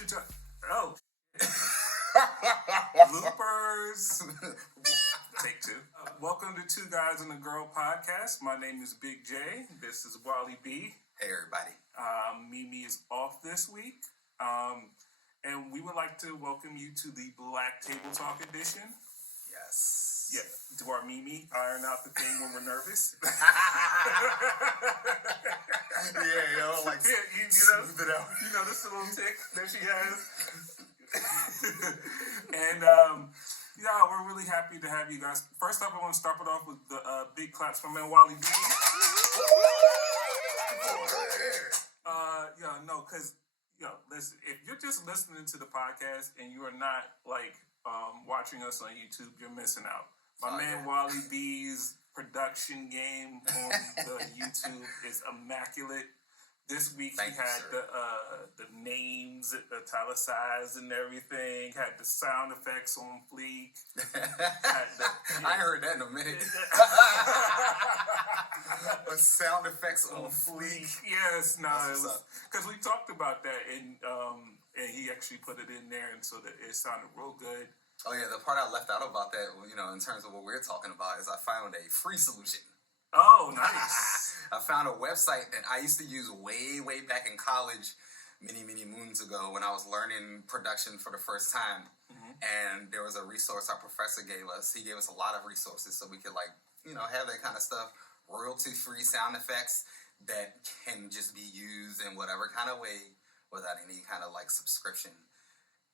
two times. Oh. Bloopers. Take two. Welcome to Two Guys and a Girl podcast. My name is Big J. This is Wally B. Hey, everybody. Mimi is off this week. And we would like to welcome you to the Black Table Talk edition. Yes. Yeah, do our Mimi iron out the thing when we're nervous? Yeah, like smooth it out. You know, this little tick that she has. And, yeah, we're really happy to have you guys. First up, I want to start it off with the big claps from Wally B. Because, listen, if you're just listening to the podcast and you are not, watching us on YouTube, you're missing out. My man Wally B's production game on the YouTube is immaculate. This week he had the names italicized and everything, had the sound effects on fleek. I heard that in a minute. The sound effects on fleek. Yes, because we talked about that and he actually put it in there, and so that it sounded real good. Oh yeah, the part I left out about that, in terms of what we're talking about, is I found a free solution. Oh, nice. I found a website that I used to use way back in college, many moons ago, when I was learning production for the first time. Mm-hmm. And there was a resource our professor gave us. He gave us a lot of resources so we could have that kind of stuff, royalty-free sound effects that can just be used in whatever kind of way without any kind of subscription.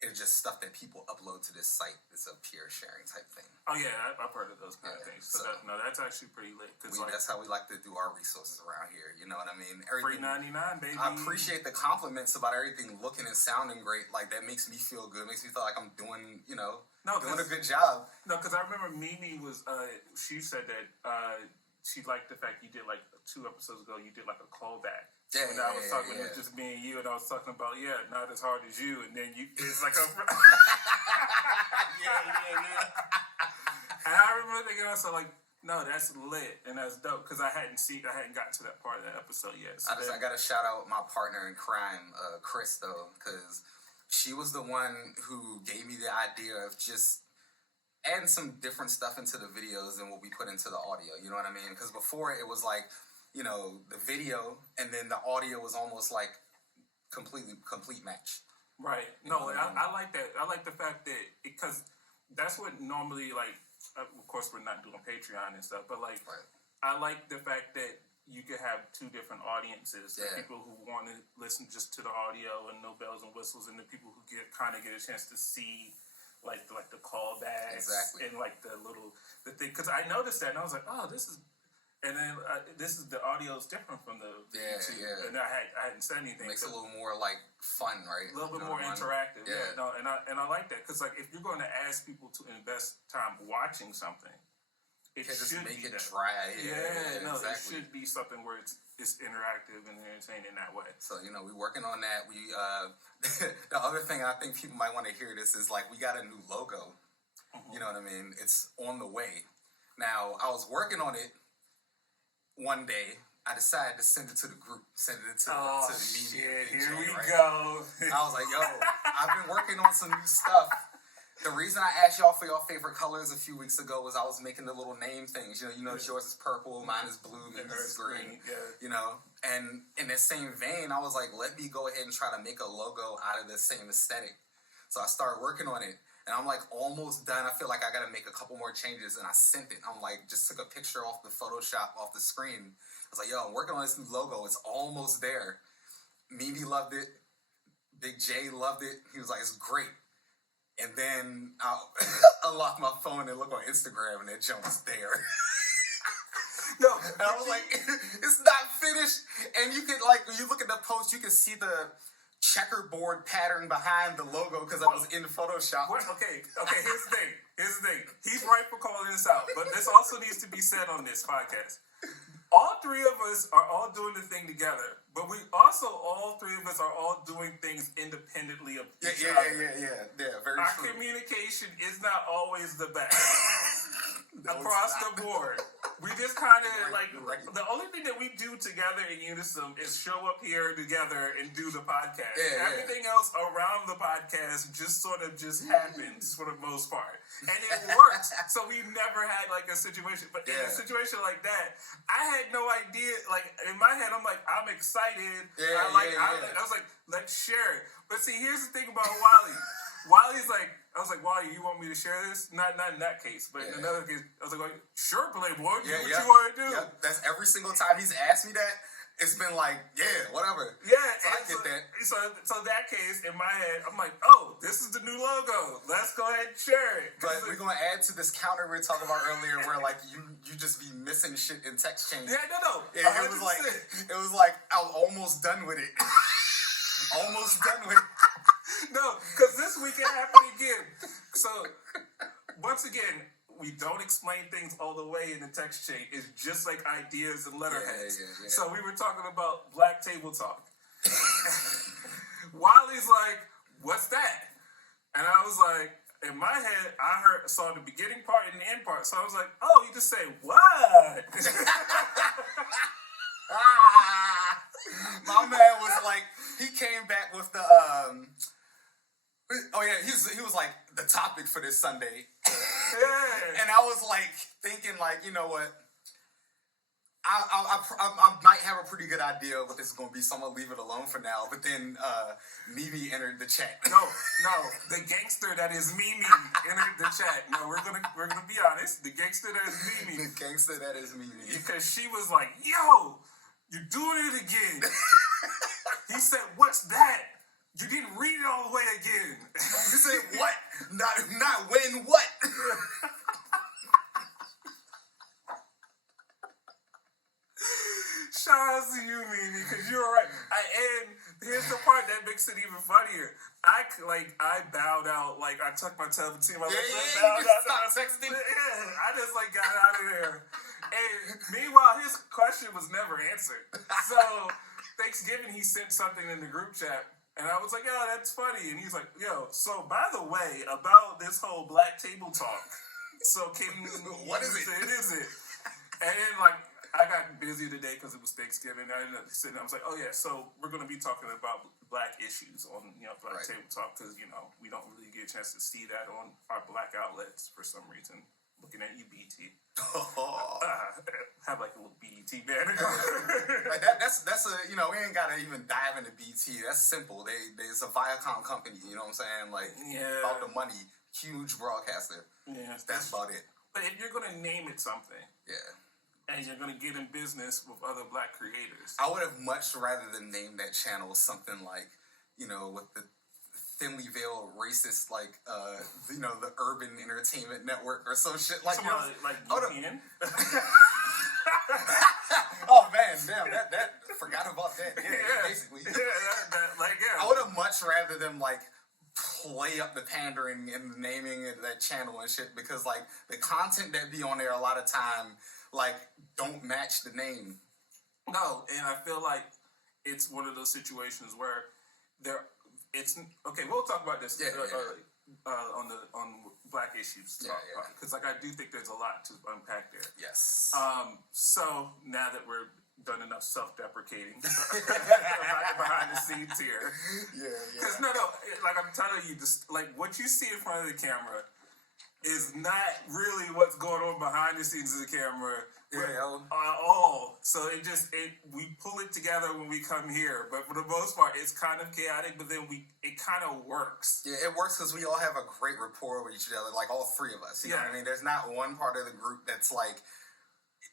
It's just stuff that people upload to this site. It's a peer sharing type thing. Oh yeah, I've heard of those kind of things. So that's actually pretty lit. That's how we like to do our resources around here. You know what I mean? Free 99, baby. I appreciate the compliments about everything looking and sounding great. That makes me feel good. Makes me feel like I'm doing, doing a good job. No, because I remember Mimi was. She said that she liked the fact you did 2 episodes ago. You did a callback. Yeah, when I was talking with just me and you, and I was talking about not as hard as you, and then it's like a yeah. And I remember thinking also no, that's lit and that's dope because I hadn't gotten to that part of that episode yet. So I got to shout out my partner in crime, Chris, though, because she was the one who gave me the idea of just adding some different stuff into the videos than what we put into the audio. You know what I mean? Because before it was the video and then the audio was almost complete match. Right. No, I like that. I like the fact that because that's what normally of course we're not doing Patreon and stuff, but right. I like the fact that you could have 2 different audiences. Yeah. The people who want to listen just to the audio and no bells and whistles, and the people who get a chance to see the callbacks and the thing. Because I noticed that and I was like, oh, this is. And then the audio is different from the YouTube. Yeah. And I hadn't said anything. Makes it a little more fun, right? A little bit more interactive. Yeah. No, and I like that because if you're going to ask people to invest time watching something, it should make be it dry. Yeah, exactly. It should be something where it's interactive and entertaining in that way. So we're working on that. We the other thing I think people might want to hear this is we got a new logo. Mm-hmm. You know what I mean? It's on the way. Now I was working on it. One day, I decided to send it to the group, send it to the media. Here we go. I was like, yo, I've been working on some new stuff. The reason I asked y'all for your favorite colors a few weeks ago was I was making the little name things. You notice yours is purple, mine is blue, and yours is green. Yeah. And in the same vein, I was like, let me go ahead and try to make a logo out of the same aesthetic. So I started working on it. And I'm almost done. I feel like I got to make a couple more changes. And I sent it. I'm just took a picture off the Photoshop off the screen. I was like, yo, I'm working on this new logo. It's almost there. Mimi loved it. Big J loved it. He was like, it's great. And then I unlocked my phone and look on Instagram and that junk was there. No, and I was like, it's not finished. And you could when you look at the post, you can see the checkerboard pattern behind the logo because I was in Photoshop. Okay, here's the thing. He's right for calling this out, but this also needs to be said on this podcast. All 3 of us are all doing the thing together, but we also, all 3 of us are all doing things independently of each other. Yeah, very Our true. communication is not always the best across the board. We just kind of like the only thing that we do together in unison is show up here together and do the podcast. Everything else around the podcast just sort of just happens for the most part, and it works. So we never had like a situation, but in a situation like that, I had no idea. Like in my head, I'm like, I'm excited. I was like, let's share it. But see, here's the thing about Wally. Wally's like, I was like, Wally, you want me to share this? Not in that case, but in another case, I was like, sure, Playboy, do what you want to do. Yep. That's every single time he's asked me that, it's been like, whatever. Yeah, so I get that. So that case, in my head, I'm like, oh, this is the new logo. Let's go ahead and share it. But we're going to add to this counter we were talking about earlier where, like, you just be missing shit in text chain. Yeah, no. It was like, I was almost done with it. Almost done with it. No, because this week it happened again. So, once again, we don't explain things all the way in the text chain. It's just like ideas and letterheads. Yeah. So, we were talking about Black Table Talk. Wally's like, what's that? And I was like, in my head, I saw the beginning part and the end part. So, I was like, oh, you just say, what? My man was like, he came back with the, he was like, the topic for this Sunday. Yeah. And I was like, thinking like, you know what? I might have a pretty good idea of what this is going to be, so I'm going to leave it alone for now. But then Mimi entered the chat. No, the gangster that is Mimi entered the chat. No, we're gonna be honest. The gangster that is Mimi. The gangster that is Mimi. Because she was like, yo, you're doing it again. He said, what's that? You didn't read it all the way again. You said what? Not when what? Shout out to you, Mimi, because you're right. And here's the part that makes it even funnier. I bowed out, like I tucked my tail between my legs. Stop texting. Yeah, I just like got out of there. And meanwhile, his question was never answered. So Thanksgiving, he sent something in the group chat. And I was like, yo, that's funny. And he's like, yo, so by the way, about this whole Black Table Talk. So can what is it? It is it. And then like, I got busy today because it was Thanksgiving. I ended up sitting. I was like, oh yeah, so we're going to be talking about Black issues on Black Table Talk because we don't really get a chance to see that on our Black outlets for some reason. Looking at you, BT. Have like a little BT banner. Like that's a we ain't gotta even dive into BT. That's simple. There's a Viacom company. You know what I'm saying? Like about the money, huge broadcaster. Yeah, that's about it. But if you're gonna name it something, and you're gonna get in business with other Black creators, I would have much rather than name that channel something like with the thinly veiled racist, like, the Urban Entertainment Network or some shit like that. Like UPN? Oh, man, damn, that forgot about that. Yeah, basically. I would have much rather them, like, play up the pandering and the naming of that channel and shit because, like, the content that be on there a lot of time, like, don't match the name. No, and I feel like it's one of those situations where we'll talk about this on Black Issues because I do think there's a lot to unpack there. Yes. So now that we're done enough self-deprecating behind the scenes here, because like I'm telling you, just like what you see in front of the camera is not really what's going on behind the scenes of the camera at all. So we pull it together when we come here, but for the most part, it's kind of chaotic. But then it kind of works. Yeah, it works because we all have a great rapport with each other. Like all three of us. You know what I mean? There's not one part of the group that's like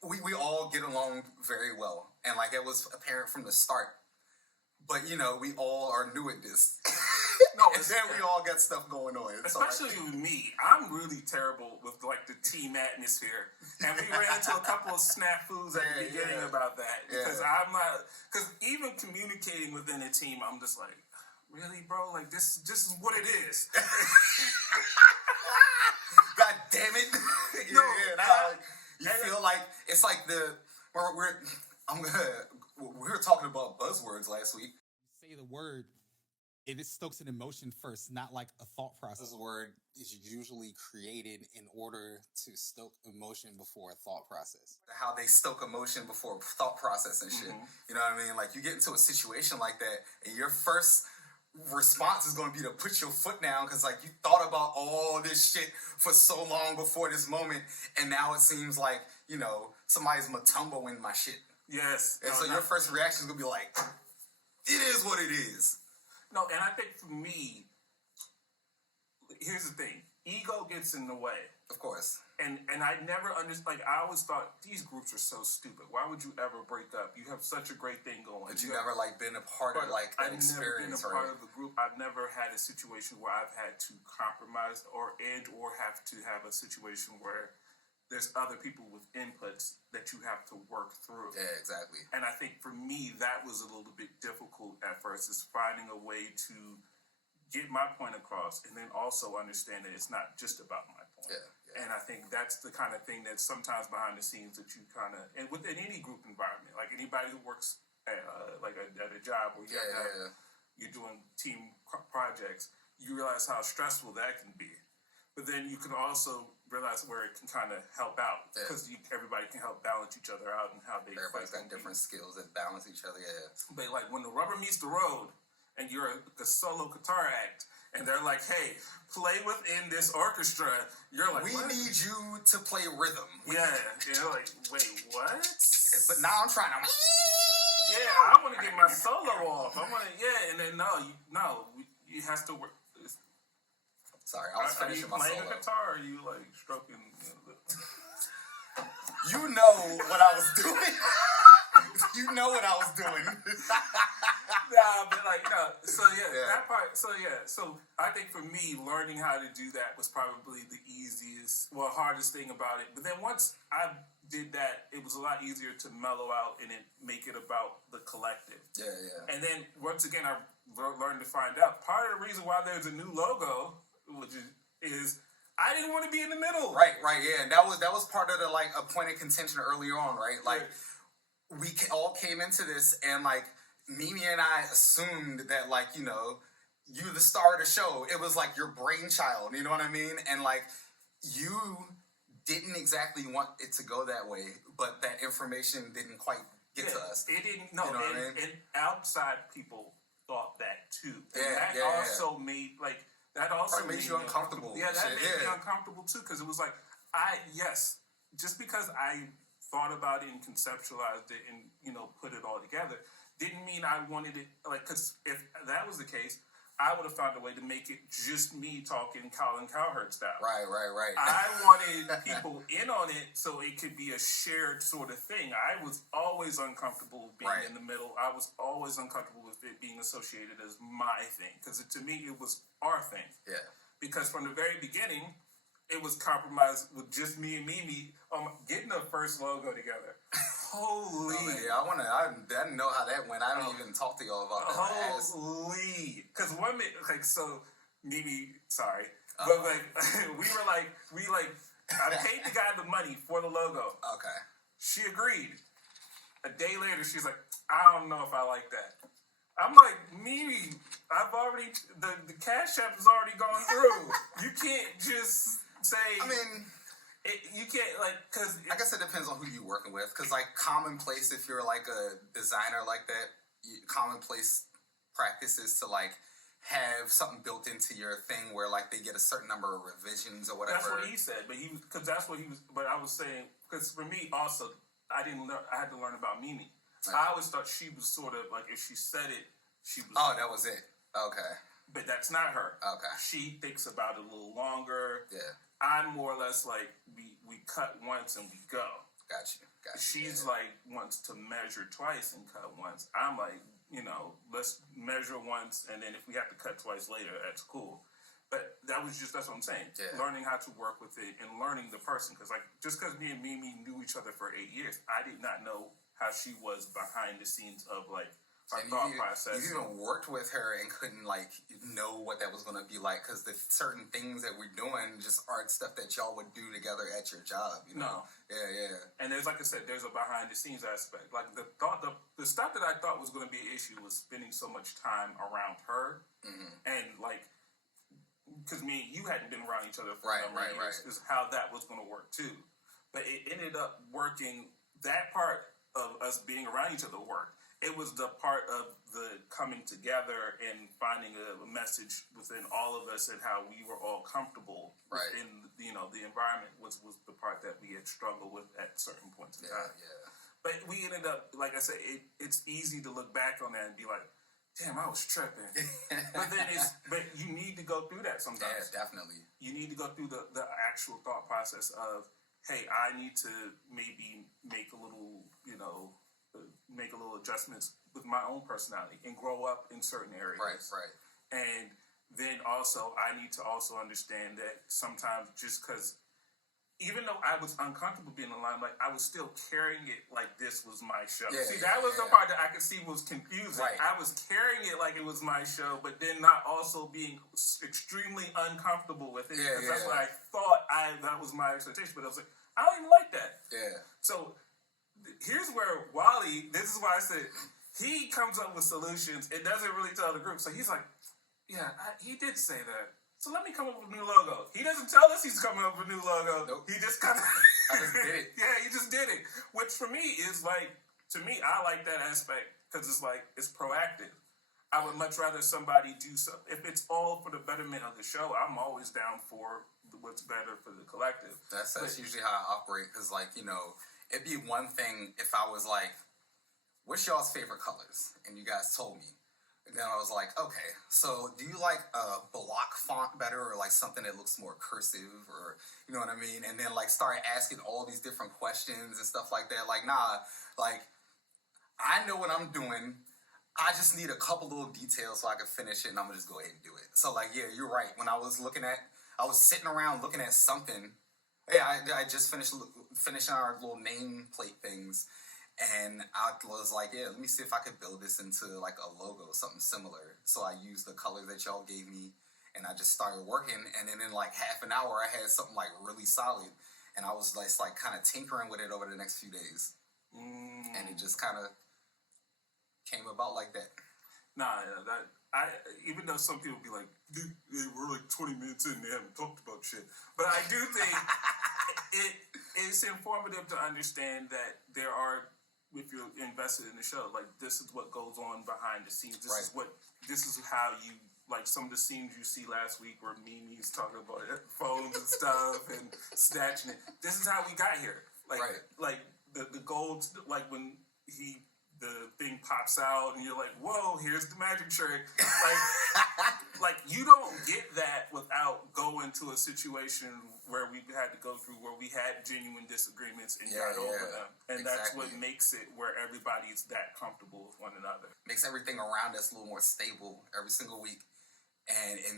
we all get along very well, and like it was apparent from the start. But we all are new at this. No, and then we all got stuff going on. Especially with me. I'm really terrible with like the team atmosphere. And we ran into a couple of snafus at the beginning about that. Because I'm not, because even communicating within a team, I'm just like, really, bro? Like this is what it is. God damn it. You feel like, it's like we were talking about buzzwords last week. Say the word it stokes an emotion first, not like a thought process. This word is usually created in order to stoke emotion before a thought process. How they stoke emotion before thought process and shit. You know what I mean? Like, you get into a situation like that, and your first response is going to be to put your foot down because, like, you thought about all this shit for so long before this moment, and now it seems like, you know, somebody's matumboing my shit. Yes. And so your first reaction is going to be like, it is what it is. No, and I think for me, here's the thing. Ego gets in the way. Of course. And I never understood, like, I always thought, these groups are so stupid. Why would you ever break up? You have such a great thing going. But you never, like, been a part of, like, that experience, right? I've never been a part of the group. I've never had a situation where I've had to compromise or have to have a situation where there's other people with inputs that you have to work through. Yeah, exactly. And I think for me, that was a little bit difficult at first, is finding a way to get my point across and then also understand that it's not just about my point. Yeah. And I think that's the kind of thing that sometimes behind the scenes that you kind of, and within any group environment, like anybody who works at, at a job where you're doing team projects, you realize how stressful that can be. But then you can also realize where it can kind of help out because everybody can help balance each other out and how they. Everybody's got different skills that balance each other. Yeah. But like when the rubber meets the road, and you're a solo guitar act, and they're like, "Hey, play within this orchestra." You're like, "We what? need you to play rhythm." Yeah. You're like, "Wait, what?" But now I'm trying to. Yeah, I want to get my solo off. I want to. Yeah, and then you have to work. Sorry, I was finishing my solo. Are you playing a guitar or are you, like, stroking? You know what I was doing. You know what I was doing. That part. So I think for me, learning how to do that was probably the hardest thing about it. But then once I did that, it was a lot easier to mellow out and then make it about the collective. Yeah. And then once again, I learned to find out part of the reason why there's a new logo, which is I didn't want to be in the middle. Right, yeah. And that was part of the, like, a point of contention earlier on, right? Like, we all came into this and, like, Mimi and I assumed that, like, you know, you the star of the show. It was like your brainchild, you know what I mean? And, like, you didn't exactly want it to go that way, but that information didn't quite get to us. It didn't. No, you know what I mean? And outside people thought that too. And that also made, like, that also made you uncomfortable. Yeah, that made me uncomfortable too, because it was like, just because I thought about it and conceptualized it and, you know, put it all together, didn't mean I wanted it, like, because if that was the case, I would have found a way to make it just me talking Colin Cowherd style. Right. I wanted people in on it so it could be a shared sort of thing. I was always uncomfortable being in the middle. I was always uncomfortable with it being associated as my thing, because to me it was our thing. Yeah. Because from the very beginning, it was compromised with just me and Mimi getting the first logo together. Holy. I didn't know how that went. I don't even talk to y'all about that. Holy. Because one minute, like, so Mimi, sorry. But, like, I paid the guy the money for the logo. Okay. She agreed. A day later, she's like, I don't know if I like that. I'm like, Mimi, the Cash App has already gone through. You can't just say. I mean, you can't, like, because. I guess it depends on who you're working with. Because, like, commonplace, if you're, like, a designer like that, commonplace practice is to, like, have something built into your thing where, like, they get a certain number of revisions or whatever. That's what he said, because that's what he was. But I was saying, because for me also, I had to learn about Mimi. Right. I always thought she was sort of like, if she said it, she was. Oh, that was it. Okay. But that's not her. Okay. She thinks about it a little longer. Yeah. I'm more or less like we cut once and we go. Got you. She's like wants to measure twice and cut once. I'm like, you know, let's measure once and then if we have to cut twice later, that's cool. But that's what I'm saying. Yeah. Learning how to work with it and learning the person. Because, like, just because me and Mimi knew each other for 8 years, I did not know how she was behind the scenes of, like, thought process. You even worked with her and couldn't like know what that was going to be like because the certain things that we're doing just aren't stuff that y'all would do together at your job. You know? No. Yeah. And there's, like I said, there's a behind the scenes aspect. Like the stuff that I thought was going to be an issue was spending so much time around her, and like because me and you hadn't been around each other for a number of years, is how that was going to work too. But it ended up working. That part of us being around each other worked. It was the part of the coming together and finding a message within all of us and how we were all comfortable within, the environment was the part that we had struggled with at certain points in time. Yeah. But we ended up, like I said, it's easy to look back on that and be like, damn, I was tripping. but you need to go through that sometimes. Yeah, definitely. You need to go through the actual thought process of, hey, I need to maybe make a little adjustments with my own personality and grow up in certain areas. Right. And then also, I need to also understand that sometimes just because, even though I was uncomfortable being in limelight, I was still carrying it like this was my show. That was the part that I could see was confusing. Right. I was carrying it like it was my show, but then not also being extremely uncomfortable with it. Because that's what I thought that was my expectation. But I was like, I don't even like that. Yeah. So here's where Wally, this is why I said, he comes up with solutions and doesn't really tell the group. So he's like, he did say that. So let me come up with a new logo. He doesn't tell us he's coming up with a new logo. Nope. He just kind of... I just did it. Yeah, he just did it. Which for me is like, to me, I like that aspect because it's like, it's proactive. I would much rather somebody do something. If it's all for the betterment of the show, I'm always down for what's better for the collective. That's usually how I operate because, like, it'd be one thing if I was like, what's y'all's favorite colors? And you guys told me. And then I was like, okay, so do you like a block font better or like something that looks more cursive or, you know what I mean? And then like start asking all these different questions and stuff like that. Like, nah, like I know what I'm doing. I just need a couple little details so I can finish it and I'm gonna just go ahead and do it. So like, yeah, you're right. When I was sitting around looking at something. Yeah, I just finishing our little nameplate things. And I was like, yeah, let me see if I could build this into like a logo, something similar. So I used the color that y'all gave me and I just started working. And then in like half an hour, I had something like really solid. And I was like kind of tinkering with it over the next few days. And it just kind of came about like that. Even though some people be like, dude, we're like 20 minutes in, they haven't talked about shit. But I do think it's informative to understand that there are, if you're invested in the show, like this is what goes on behind the scenes. This is how you, like some of the scenes you see last week where Mimi's talking about phones and stuff and snatching it. This is how we got here. Like the gold, like when the thing pops out and you're like, whoa, here's the magic trick. Like you don't get that without going to a situation where we had to go through, where we had genuine disagreements and got over them. And that's what makes it where everybody's that comfortable with one another. Makes everything around us a little more stable every single week. And it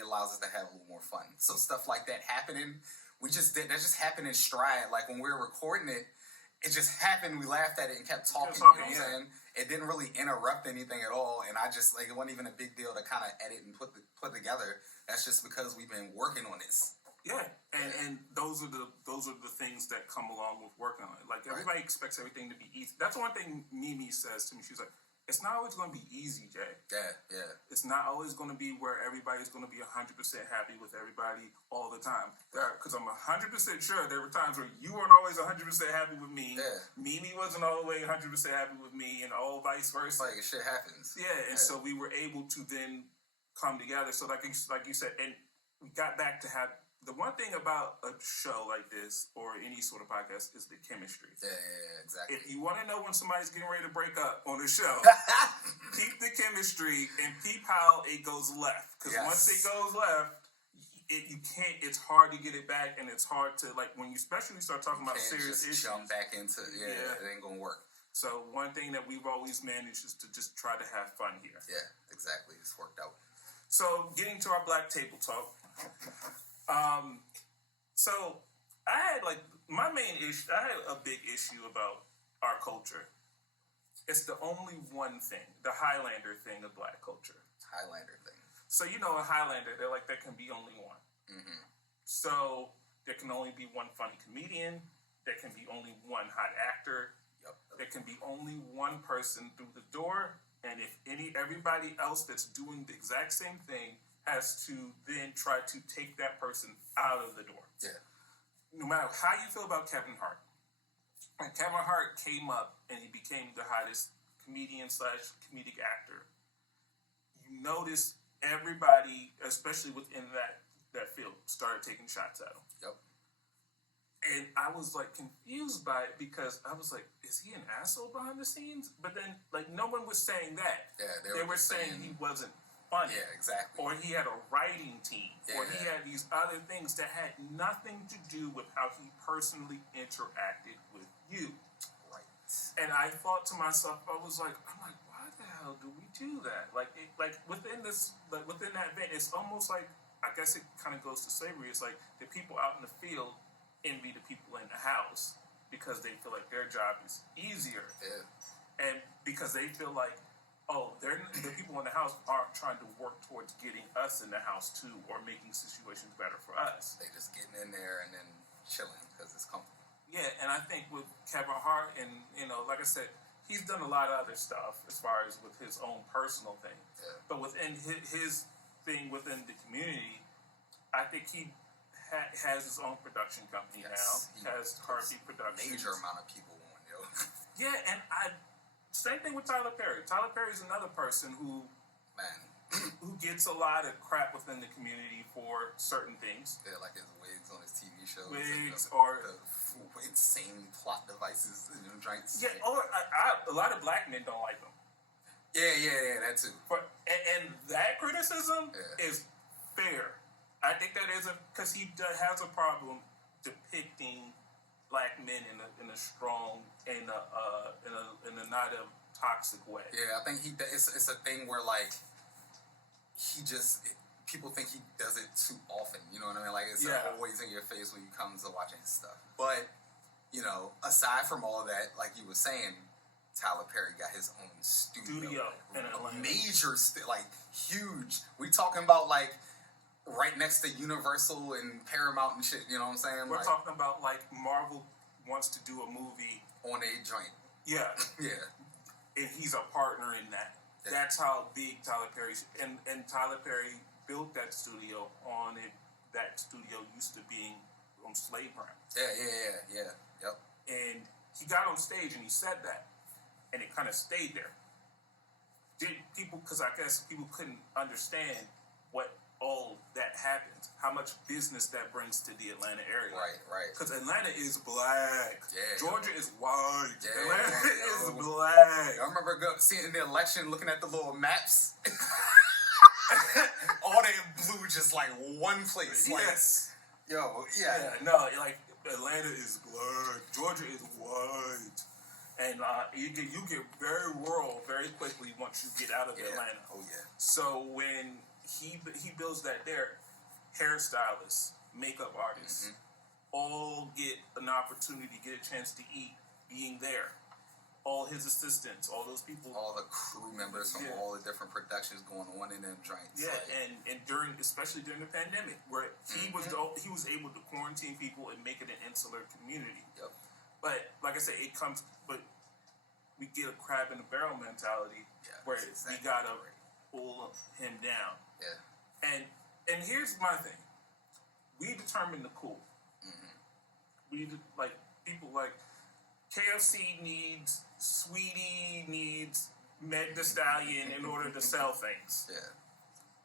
allows us to have a little more fun. So stuff like that happening, that just happened in stride. Like when we were recording it, it just happened. We laughed at it and kept talking. You know what I'm saying? It didn't really interrupt anything at all, and I just like it wasn't even a big deal to kind of edit and put together. That's just because we've been working on this. Yeah, and those are the things that come along with working on it. Like everybody expects everything to be easy. That's one thing Mimi says to me. She's like, it's not always going to be easy, Jay. Yeah. It's not always going to be where everybody's going to be 100% happy with everybody all the time. Because I'm 100% sure there were times where you weren't always 100% happy with me. Yeah. Mimi wasn't always 100% happy with me, and all vice versa. Like, shit happens. Yeah, and so we were able to then come together. So like you said, and we got back to have... The one thing about a show like this, or any sort of podcast, is the chemistry. Yeah, exactly. If you want to know when somebody's getting ready to break up on the show, keep the chemistry and peep how it goes left. Because once it goes left, you can't. It's hard to get it back, and it's hard to when you especially start talking about serious issues. Jump back into it ain't gonna work. So one thing that we've always managed is to just try to have fun here. Yeah, exactly. It's worked out. So getting to our Black Table Talk. So I had my main issue. I had a big issue about our culture, it's the only one thing, the Highlander thing of Black culture. Highlander thing. So you know a Highlander, they're like, there can be only one. Mm-hmm. So there can only be one funny comedian. There can be only one hot actor. Yep. There can be only one person through the door. And if everybody else that's doing the exact same thing has to then try to take that person out of the door. Yeah. No matter how you feel about Kevin Hart. When Kevin Hart came up and he became the hottest comedian / comedic actor, you notice everybody, especially within that field, started taking shots at him. Yep. And I was like confused by it because I was like, is he an asshole behind the scenes? But then like no one was saying that. Yeah, they were saying he wasn't funny. Yeah, exactly. Or he had a writing team. Yeah, or he had these other things that had nothing to do with how he personally interacted with you. Right. And I thought to myself, I'm like, why the hell do we do that? Like within that event, it's almost like, I guess it kind of goes to slavery. It's like the people out in the field envy the people in the house because they feel like their job is easier. Yeah. And because they feel like, oh, the people in the house aren't trying to work towards getting us in the house too, or making situations better for us. They just getting in there and then chilling because it's comfortable. Yeah, and I think with Kevin Hart, and like I said, he's done a lot of other stuff as far as with his own personal thing. Yeah. But within his thing within the community, I think he has his own production company now. He has Heartbeat Productions. Major amount of people on, yo. Yeah, and same thing with Tyler Perry. Tyler Perry's another person who gets a lot of crap within the community for certain things. Yeah, like his wigs on his TV shows. Wigs or the insane plot devices and drinks. Yeah, or a lot of black men don't like him. Yeah, that too. And that criticism is fair. I think that is because he has a problem depicting black men in a strong, in a not a toxic way. Yeah, I think it's a thing where like people think he does it too often. You know what I mean? Like it's always in your face when you come to watching his stuff. But aside from all of that, like you were saying, Tyler Perry got his own studio in Atlanta. Major, like huge. We talking about like right next to Universal and Paramount and shit. You know what I'm saying? We're talking about like Marvel wants to do a movie on a joint. Yeah, yeah, and he's a partner in that. Yeah. That's how big Tyler Perry's and Tyler Perry built that studio on it. That studio used to being on slave ground. Yeah. Yep. And he got on stage and he said that, and it kind of stayed there. Because I guess people couldn't understand what all that happens, how much business that brings to the Atlanta area. Right. Because Atlanta is black. Yeah. Georgia is white. Yeah, Atlanta is black. I remember seeing the election, looking at the little maps. All that blue, just like one place. Yes. Like, yeah. No, like Atlanta is black. Georgia is white. And you get very rural very quickly once you get out of Atlanta. Oh yeah. So when he builds that there, hairstylists, makeup artists, all get an opportunity, get a chance to eat being there. All his assistants, all those people, all the crew members from all the different productions going on in them joints. Yeah, and especially during the pandemic, where he was able to quarantine people and make it an insular community. Yep. But like I said, but we get a crab in the barrel mentality where we gotta pull him down. Yeah. And here's my thing: we determine the cool. People like KFC needs, Sweetie needs Meg Thee Stallion in order to sell things. Yeah.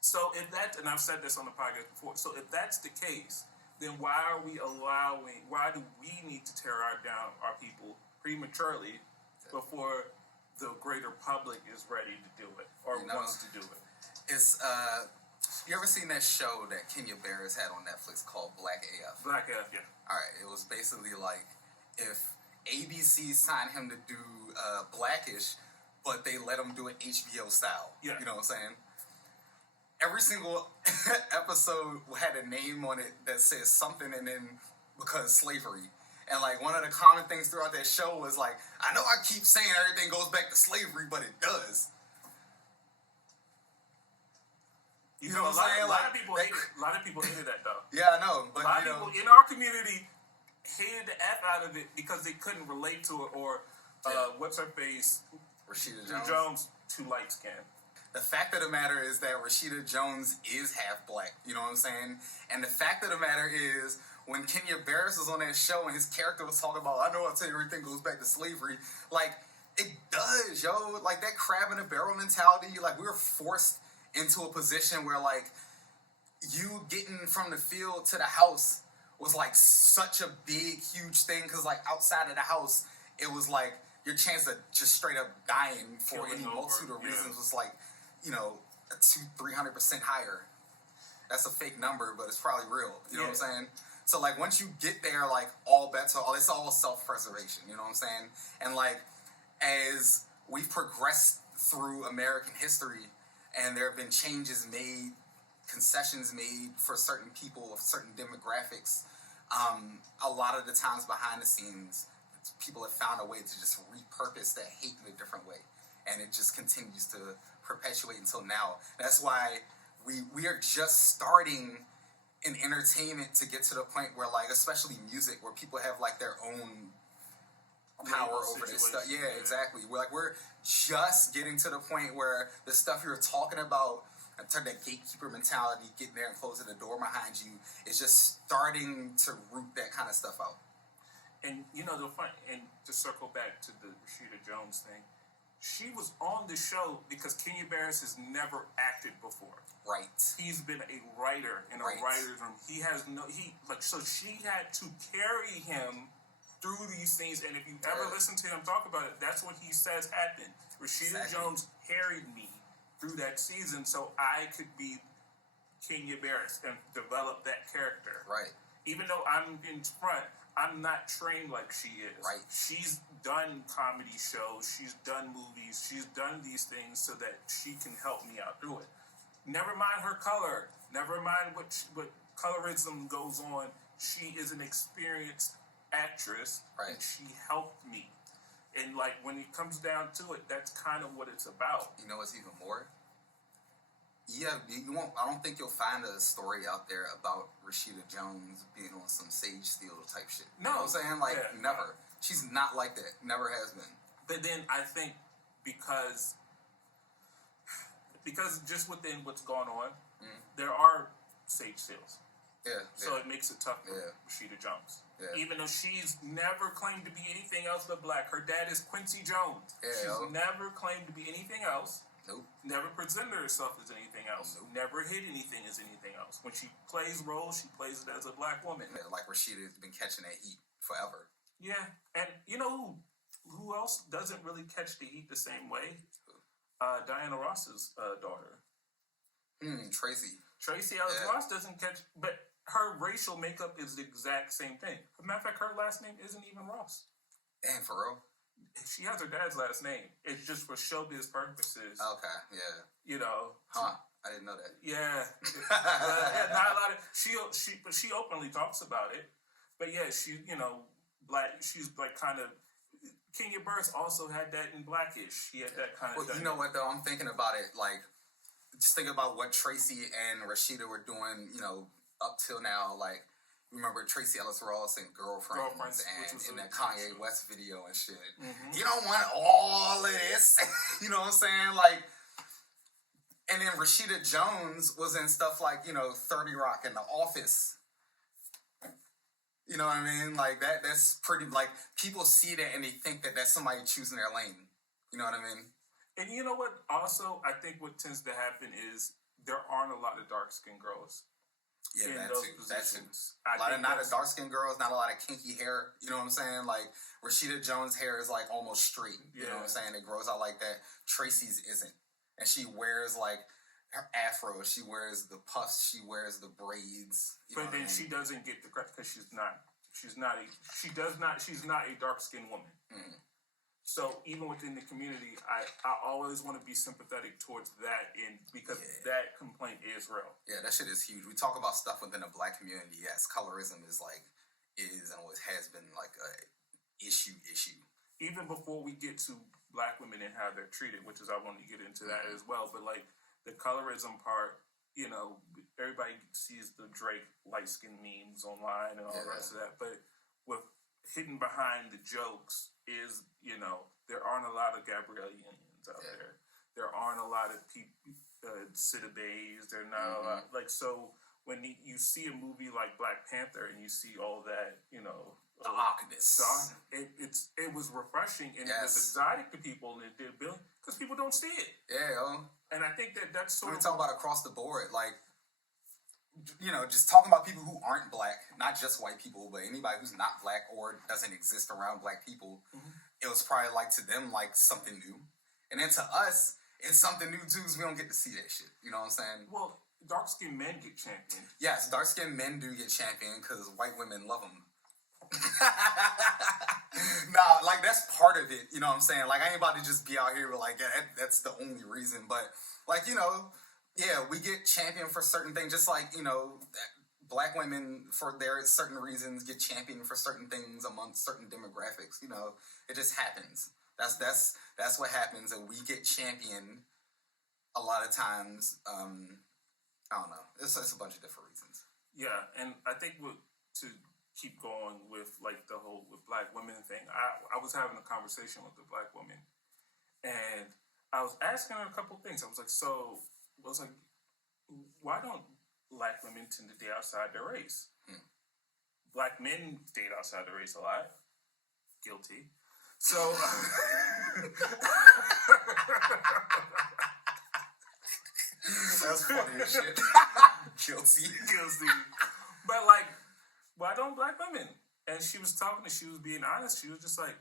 So and I've said this on the podcast before, so if that's the case, then why do we need to tear down our people prematurely before the greater public is ready to do it or wants to do it? It's, you ever seen that show that Kenya Barris had on Netflix called Black AF? Black AF, yeah. Alright, it was basically like if ABC signed him to do Blackish, but they let him do it HBO style. Yeah. You know what I'm saying? Every single episode had a name on it that says something, and then because slavery, And like one of the common things throughout that show was like, I know I keep saying everything goes back to slavery, but it does. You know what I'm saying? A lot of people hated that though. Yeah, I know. But a lot of people in our community hated the F out of it because they couldn't relate to it, or what's her face? Rashida Jones, too light skinned. The fact of the matter is that Rashida Jones is half black. You know what I'm saying? And the fact of the matter is, when Kenya Barris was on that show and his character was talking about, I know I'll tell you everything goes back to slavery. Like, it does, yo. Like, that crab in a barrel mentality, like, we were forced into a position where, like, you getting from the field to the house was, like, such a big, huge thing. Because, like, outside of the house, it was, like, your chance of just straight up dying for any multitude of reasons was, like, you know, 300% higher. That's a fake number, but it's probably real. You know what I'm saying? So, like, once you get there, like, all bets are it's all self-preservation. You know what I'm saying? And, like, as we've progressed through American history and there have been changes made, concessions made for certain people of certain demographics, a lot of the times behind the scenes, people have found a way to just repurpose that hate in a different way. And it just continues to perpetuate until now. That's why we are just starting in entertainment to get to the point where, like, especially music, where people have, like, their own power over this stuff. Yeah, exactly. We're just getting to the point where the stuff you're talking about, in terms of that gatekeeper mentality, getting there and closing the door behind you, is just starting to root that kind of stuff out. And, you know, and to circle back to the Rashida Jones thing, she was on the show because Kenya Barris has never acted before. Right. He's been a writer in a writer's room. So she had to carry him through these things. And if you ever listen to him talk about it, that's what he says happened. Rashida Jones carried me through that season so I could be Kenya Barris and develop that character. Right. Even though I'm in front, I'm not trained like she is. Right. She's done comedy shows. She's done movies. She's done these things so that she can help me out through it. Never mind her color. Never mind what colorism goes on. She is an experienced actress. Right. And she helped me. And, like, when it comes down to it, that's kind of what it's about. You know what's even more? Yeah, you won't. I don't think you'll find a story out there about Rashida Jones being on some Sage Steele type shit. No. You know what I'm saying? Like, never. She's not like that. Never has been. But then I think because just within what's going on, there are Sage Steeles. Yeah. So it makes it tough for Rashida Jones. Yeah. Even though she's never claimed to be anything else but black. Her dad is Quincy Jones. Yeah, she's never claimed to be anything else. Nope. Never presented herself as anything else. Nope. Never hid anything as anything else. When she plays roles, she plays it as a black woman. Yeah, like Rashida's been catching that heat forever. Yeah, and you know who else doesn't really catch the heat the same way? Diana Ross's daughter. Tracy Ellis Ross doesn't catch, but her racial makeup is the exact same thing. As a matter of fact, her last name isn't even Ross. Damn, for real? She has her dad's last name. It's just for showbiz purposes. Okay, yeah. You know. Huh? I didn't know that. Yeah. Not a lot of she openly talks about it. But yeah, she black. She's like kind of. Kenya Barris also had that in Blackish. She had that kind of. Well, you know what though? I'm thinking about it. Like, just think about what Tracy and Rashida were doing. You know, up till now, like. Remember Tracy Ellis Ross and Girlfriends and in that Kanye West video and shit. Mm-hmm. You don't want all of this. You know what I'm saying? Like, and then Rashida Jones was in stuff like, 30 Rock and The Office. You know what I mean? Like, that's pretty, like, people see that and they think that that's somebody choosing their lane. You know what I mean? And you know what? Also, I think what tends to happen is there aren't a lot of dark-skinned girls. Yeah, that's not a dark-skinned girls, not a lot of kinky hair. You know what I'm saying? Like, Rashida Jones' hair is, like, almost straight. You know what I'm saying? It grows out like that. Tracy's isn't. And she wears, like, her afro. She wears the puffs. She wears the braids. But then she doesn't get the credit because she's not a dark-skinned woman. Mm. So even within the community, I always want to be sympathetic towards that, because that complaint is real. Yeah, that shit is huge. We talk about stuff within the black community. Yes, colorism is like is and always has been like a issue. Even before we get to black women and how they're treated, which is I want to get into that as well. But like the colorism part, you know, everybody sees the Drake light skin memes online and all the rest of that. But with hidden behind the jokes is, you know, there aren't a lot of Gabriellians out there. There aren't a lot of people, Citabays. There are not a lot. Like, so when you see a movie like Black Panther and you see all that, you know, darkness. It was refreshing and it was exotic to people and it did billion because people don't see it. Yeah, and I think that's sort we're of talking about across the board, like, you know, just talking about people who aren't black, not just white people, but anybody who's not black or doesn't exist around black people. It was probably like to them like something new, and then to us it's something new too, because we don't get to see that shit. You know what I'm saying? Well, dark skinned men get championed. Yes, dark skinned men do get championed because white women love them. Nah, like that's part of it, you know what I'm saying? Like I ain't about to just be out here with like, yeah, that's the only reason, but like, you know, yeah, we get championed for certain things, just like, you know, black women for their certain reasons get championed for certain things amongst certain demographics, you know, it just happens. That's what happens, and we get championed a lot of times. I don't know, it's a bunch of different reasons. Yeah, and I think to keep going with like the whole with black women thing. I was having a conversation with a black woman, and I was asking her a couple things. I was like, why don't black women tend to date outside their race? Black men date outside their race a lot. Guilty. So that's funny as shit. Guilty. But like, why don't black women? And she was talking and she was being honest. She was just like,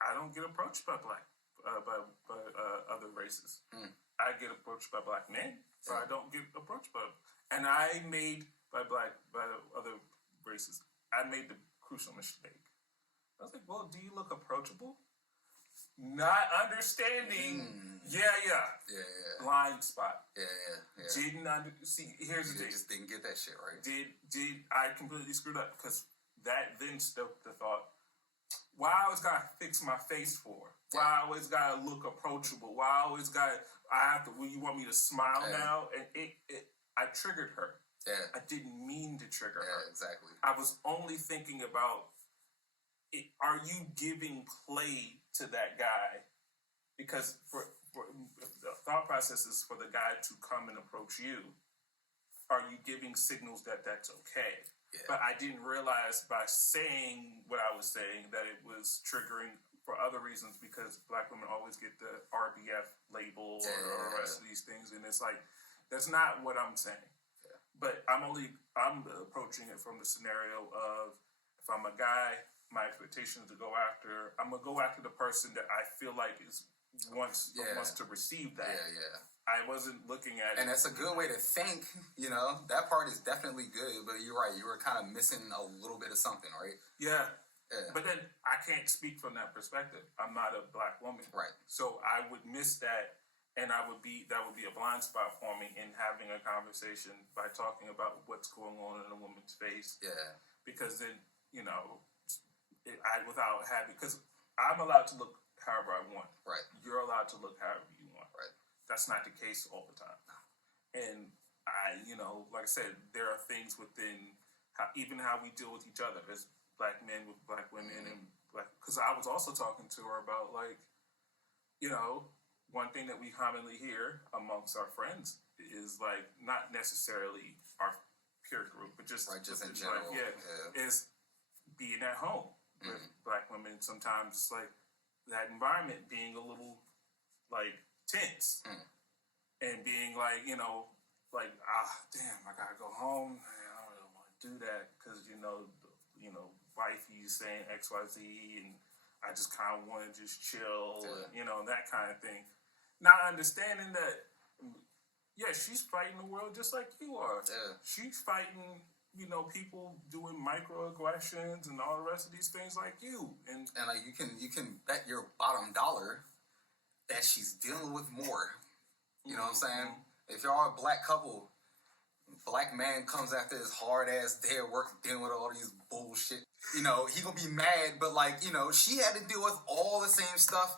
I don't get approached by other races. I get approached by black men, but I don't get approached by. And I made by other races. I made the crucial mistake. I was like, well, do you look approachable? Not understanding. Yeah. Blind spot. Yeah. Didn't see. Here's the thing. Just didn't get that shit right. Did I completely screwed up because that then stoked the thought. Why I always gotta fix my face for? Why I always gotta look approachable? Why I always gotta? I have to. Well, you want me to smile now? And I triggered her. Yeah. I didn't mean to trigger her. Yeah, exactly. I was only thinking about. Are you giving play to that guy? Because for the thought process is for the guy to come and approach you. Are you giving signals that that's okay? Yeah. But I didn't realize by saying what I was saying that it was triggering for other reasons because black women always get the RBF label or the rest of these things, and it's like that's not what I'm saying. Yeah. But I'm approaching it from the scenario of if I'm a guy. My expectation is to go after. I'm gonna go after the person that I feel like wants to receive that. Yeah. I wasn't looking at it, and that's a good way to think. You know, that part is definitely good. But you're right. You were kind of missing a little bit of something, right? Yeah. But then I can't speak from that perspective. I'm not a black woman, right? So I would miss that, and that would be a blind spot for me in having a conversation by talking about what's going on in a woman's face. Yeah. Because then you know. Because I'm allowed to look however I want. Right. You're allowed to look however you want. Right. That's not the case all the time. And like I said, there are things within how we deal with each other as black men with black women and because I was also talking to her about like, you know, one thing that we commonly hear amongst our friends is like not necessarily our peer group, but just in general. Is being at home. With black women, sometimes it's like that environment being a little like tense and being like, you know, like damn, I gotta go home. I don't really want to do that because you know, wifey's saying XYZ, and I just kind of want to just chill, and, you know, that kind of thing. Not understanding that, she's fighting the world just like you are. Yeah. She's fighting. You know, people doing microaggressions and all the rest of these things like you, and like you can bet your bottom dollar that she's dealing with more. You know what I'm saying? If y'all a black couple, black man comes after his hard ass day at work dealing with all these bullshit. You know, he gonna be mad, but like, you know, she had to deal with all the same stuff.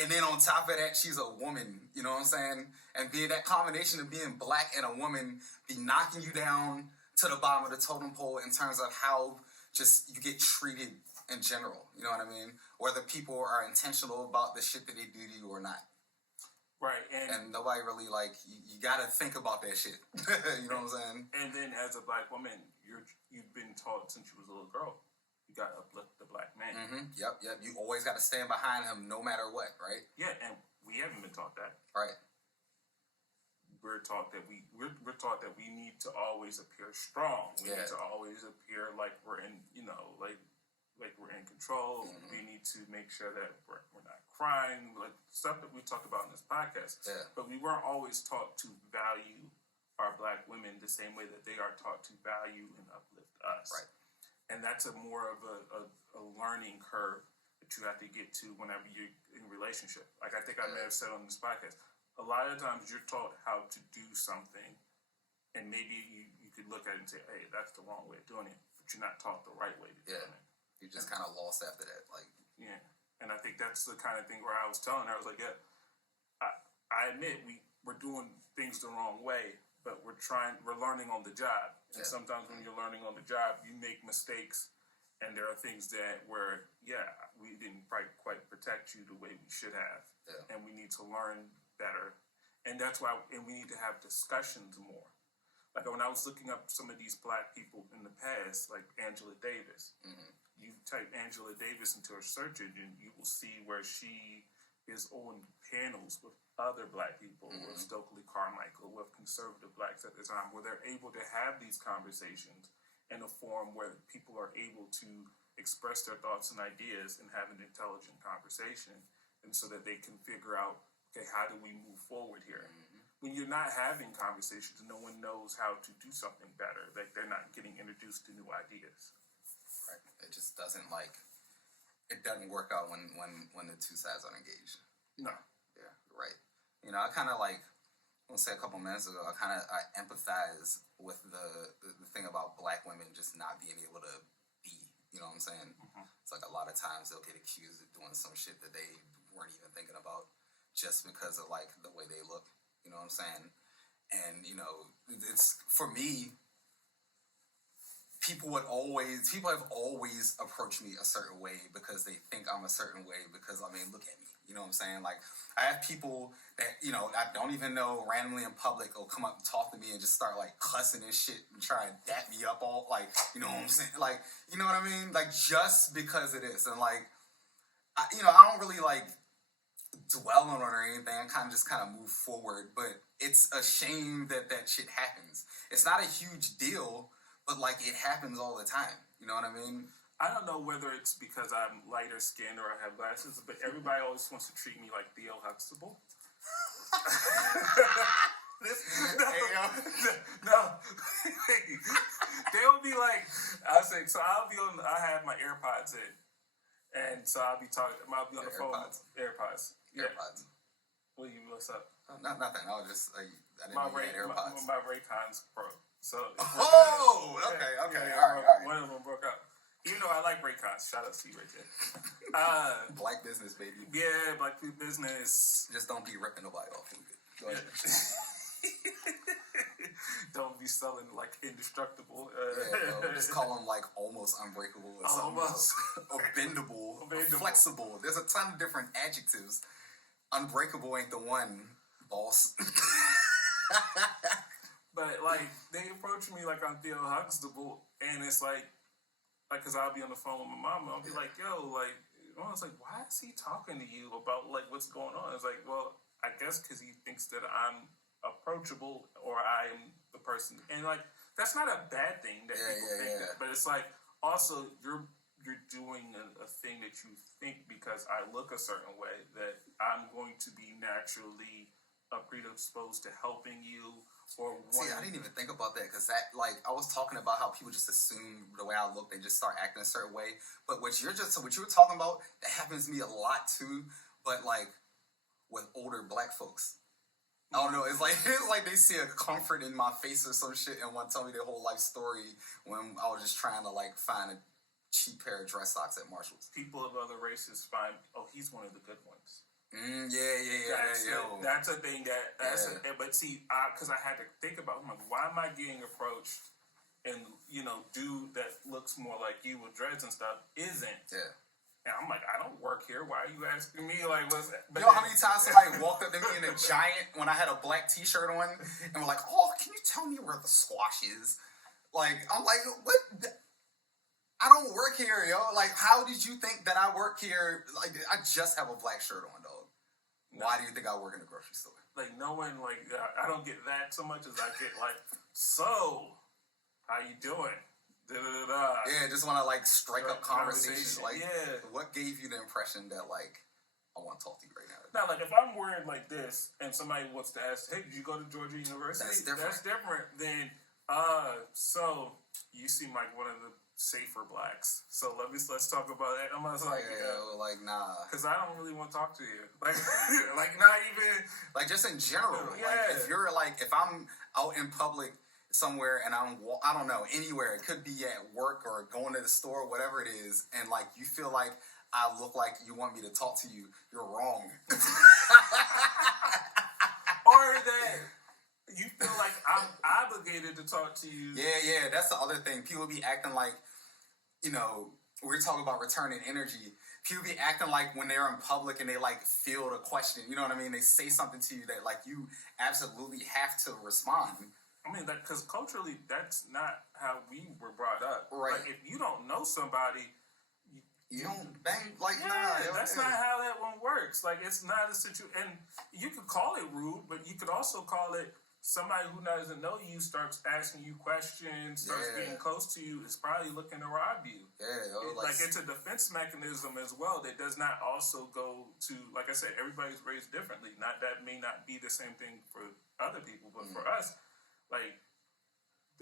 And then on top of that, she's a woman, you know what I'm saying? And being that combination of being black and a woman be knocking you down to the bottom of the totem pole in terms of how just you get treated in general, you know what I mean? Whether people are intentional about the shit that they do to you or not. Right. And nobody really, like, you gotta think about that shit. You know what I'm saying? And then as a black woman, you've been taught since you was a little girl, you gotta uplift the black man. Mm-hmm. Yep. You always gotta stand behind him no matter what, right? Yeah, and we haven't been taught that. Right. We're taught that we're taught that we need to always appear strong. We need to always appear like we're in, you know, like we're in control. Mm-hmm. We need to make sure that we're not crying, like stuff that we talk about in this podcast. Yeah. But we weren't always taught to value our black women the same way that they are taught to value and uplift us. Right. And that's a more of a learning curve that you have to get to whenever you're in a relationship. Like I think I may have said on this podcast, a lot of times you're taught how to do something, and maybe you could look at it and say, hey, that's the wrong way of doing it, but you're not taught the right way to do it. You just kind of lost after that. Like, yeah. And I think that's the kind of thing where I was telling her, I was like, yeah, I admit we're doing things the wrong way, but we're learning on the job. And sometimes when you're learning on the job, you make mistakes, and there are things where we didn't quite protect you the way we should have. Yeah. And we need to learn better. And that's why, and we need to have discussions more. Like when I was looking up some of these black people in the past, like Angela Davis, you type Angela Davis into her search engine, you will see where she is on panels with other black people, with Stokely Carmichael, with conservative blacks at the time, where they're able to have these conversations in a form where people are able to express their thoughts and ideas and have an intelligent conversation, and so that they can figure out, okay, how do we move forward here? When you're not having conversations, no one knows how to do something better. Like they're not getting introduced to new ideas. Right. It just doesn't it doesn't work out when the two sides are engaged. No. Yeah, right. You know, I kind of like, I want to say a couple minutes ago, I empathize with the thing about black women just not being able to be, you know what I'm saying? It's like a lot of times they'll get accused of doing some shit that they weren't even thinking about just because of like the way they look, you know what I'm saying? And, you know, it's, for me, people have always approached me a certain way because they think I'm a certain way because, I mean, look at me. You know what I'm saying? Like, I have people that, you know, I don't even know randomly in public will come up and talk to me and just start, like, cussing and shit and try and dap me up all, like, you know what I'm saying? Like, you know what I mean? Like, just because it is. And, like, I don't really, like, dwell on it or anything. I kind of move forward. But it's a shame that shit happens. It's not a huge deal, but, like, it happens all the time. You know what I mean? I don't know whether it's because I'm lighter skinned or I have glasses, but everybody always wants to treat me like Theo Huxtable. No. They'll be like, I have my AirPods in, and so I'll be on the phone. AirPods. AirPods. What's up? Nothing. I was just, I didn't know you had AirPods. My Raycons broke. So. Oh, okay. All right. One of them broke up. You know, I like Raycons. Shout out to you right there. Black business, baby. Yeah, black business. Just don't be ripping nobody off. Go ahead. Don't be selling like indestructible. Just call them like almost unbreakable or something else. Or bendable. Flexible. There's a ton of different adjectives. Unbreakable ain't the one, boss. But like, they approach me like I'm Theo Huxtable, and it's like, cause I'll be on the phone with my mom, and I'll be like, yo, like, I was like, why is he talking to you about like what's going on? It's like, well, I guess because he thinks that I'm approachable or I am the person, and like that's not a bad thing that people think that, but it's like also you're doing a thing that you think because I look a certain way that I'm going to be naturally predisposed to helping you. See, I didn't even think about that because that, like, I was talking about how people just assume the way I look, they just start acting a certain way. But what you were talking about, that happens to me a lot too. But like with older black folks, I don't know. It's like they see a comfort in my face or some shit and want to tell me their whole life story when I was just trying to like find a cheap pair of dress socks at Marshall's. People of other races find, he's one of the good ones. Yeah. That's a thing but see, because I had to think about, I'm like, why am I getting approached and, dude that looks more like you with dreads and stuff isn't. Yeah. And I'm like, I don't work here. Why are you asking me? Like, what's that? But how many times somebody walked up to me in a giant when I had a black t-shirt on and were like, oh, can you tell me where the squash is? Like, I'm like, what? I don't work here, yo. Like, how did you think that I work here? Like, I just have a black shirt on, dog. Why do you think I work in a grocery store? Like, no one, I don't get that so much as I get, like, so, how you doing? Da-da-da-da. Yeah, just want to like strike up conversation. Like, yeah. What gave you the impression that like I want to talk to you right now? Now, like if I'm wearing like this and somebody wants to ask, "Hey, did you go to Georgia University?" That's different than so you seem like one of the safer blacks. So let's talk about that. I'm like, like nah, because I don't really want to talk to you. Like, like not even like just in general. Yeah. Like if I'm out in public somewhere and I don't know, anywhere, it could be at work or going to the store, whatever it is, and like you feel like I look like you want me to talk to you, you're wrong. Or that you feel like I'm obligated to talk to you. Yeah, that's the other thing. People be acting like, we're talking about returning energy. People be acting like when they're in public and they like field a question, you know what I mean? They say something to you that like you absolutely have to respond. I mean, because culturally, that's not how we were brought up. Right. Like, if you don't know somebody, you don't bang, like, that's not how that one works. Like, it's not a situation, and you could call it rude, but you could also call it somebody who doesn't know you starts asking you questions, starts getting close to you, is probably looking to rob you. Yeah, like it's a defense mechanism as well that does not also go to, like I said, everybody's raised differently. Not that may not be the same thing for other people, but for us, like,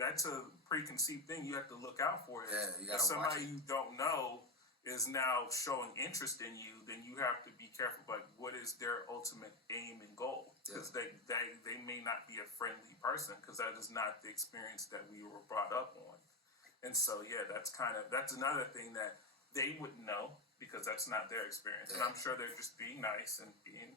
that's a preconceived thing you have to look out for. You if gotta somebody you don't know is now showing interest in you, then you have to be careful. Like, what is their ultimate aim and goal? Because they may not be a friendly person, because that is not the experience that we were brought up on. And so, that's another thing that they wouldn't know, because that's not their experience. And I'm sure they're just being nice and being,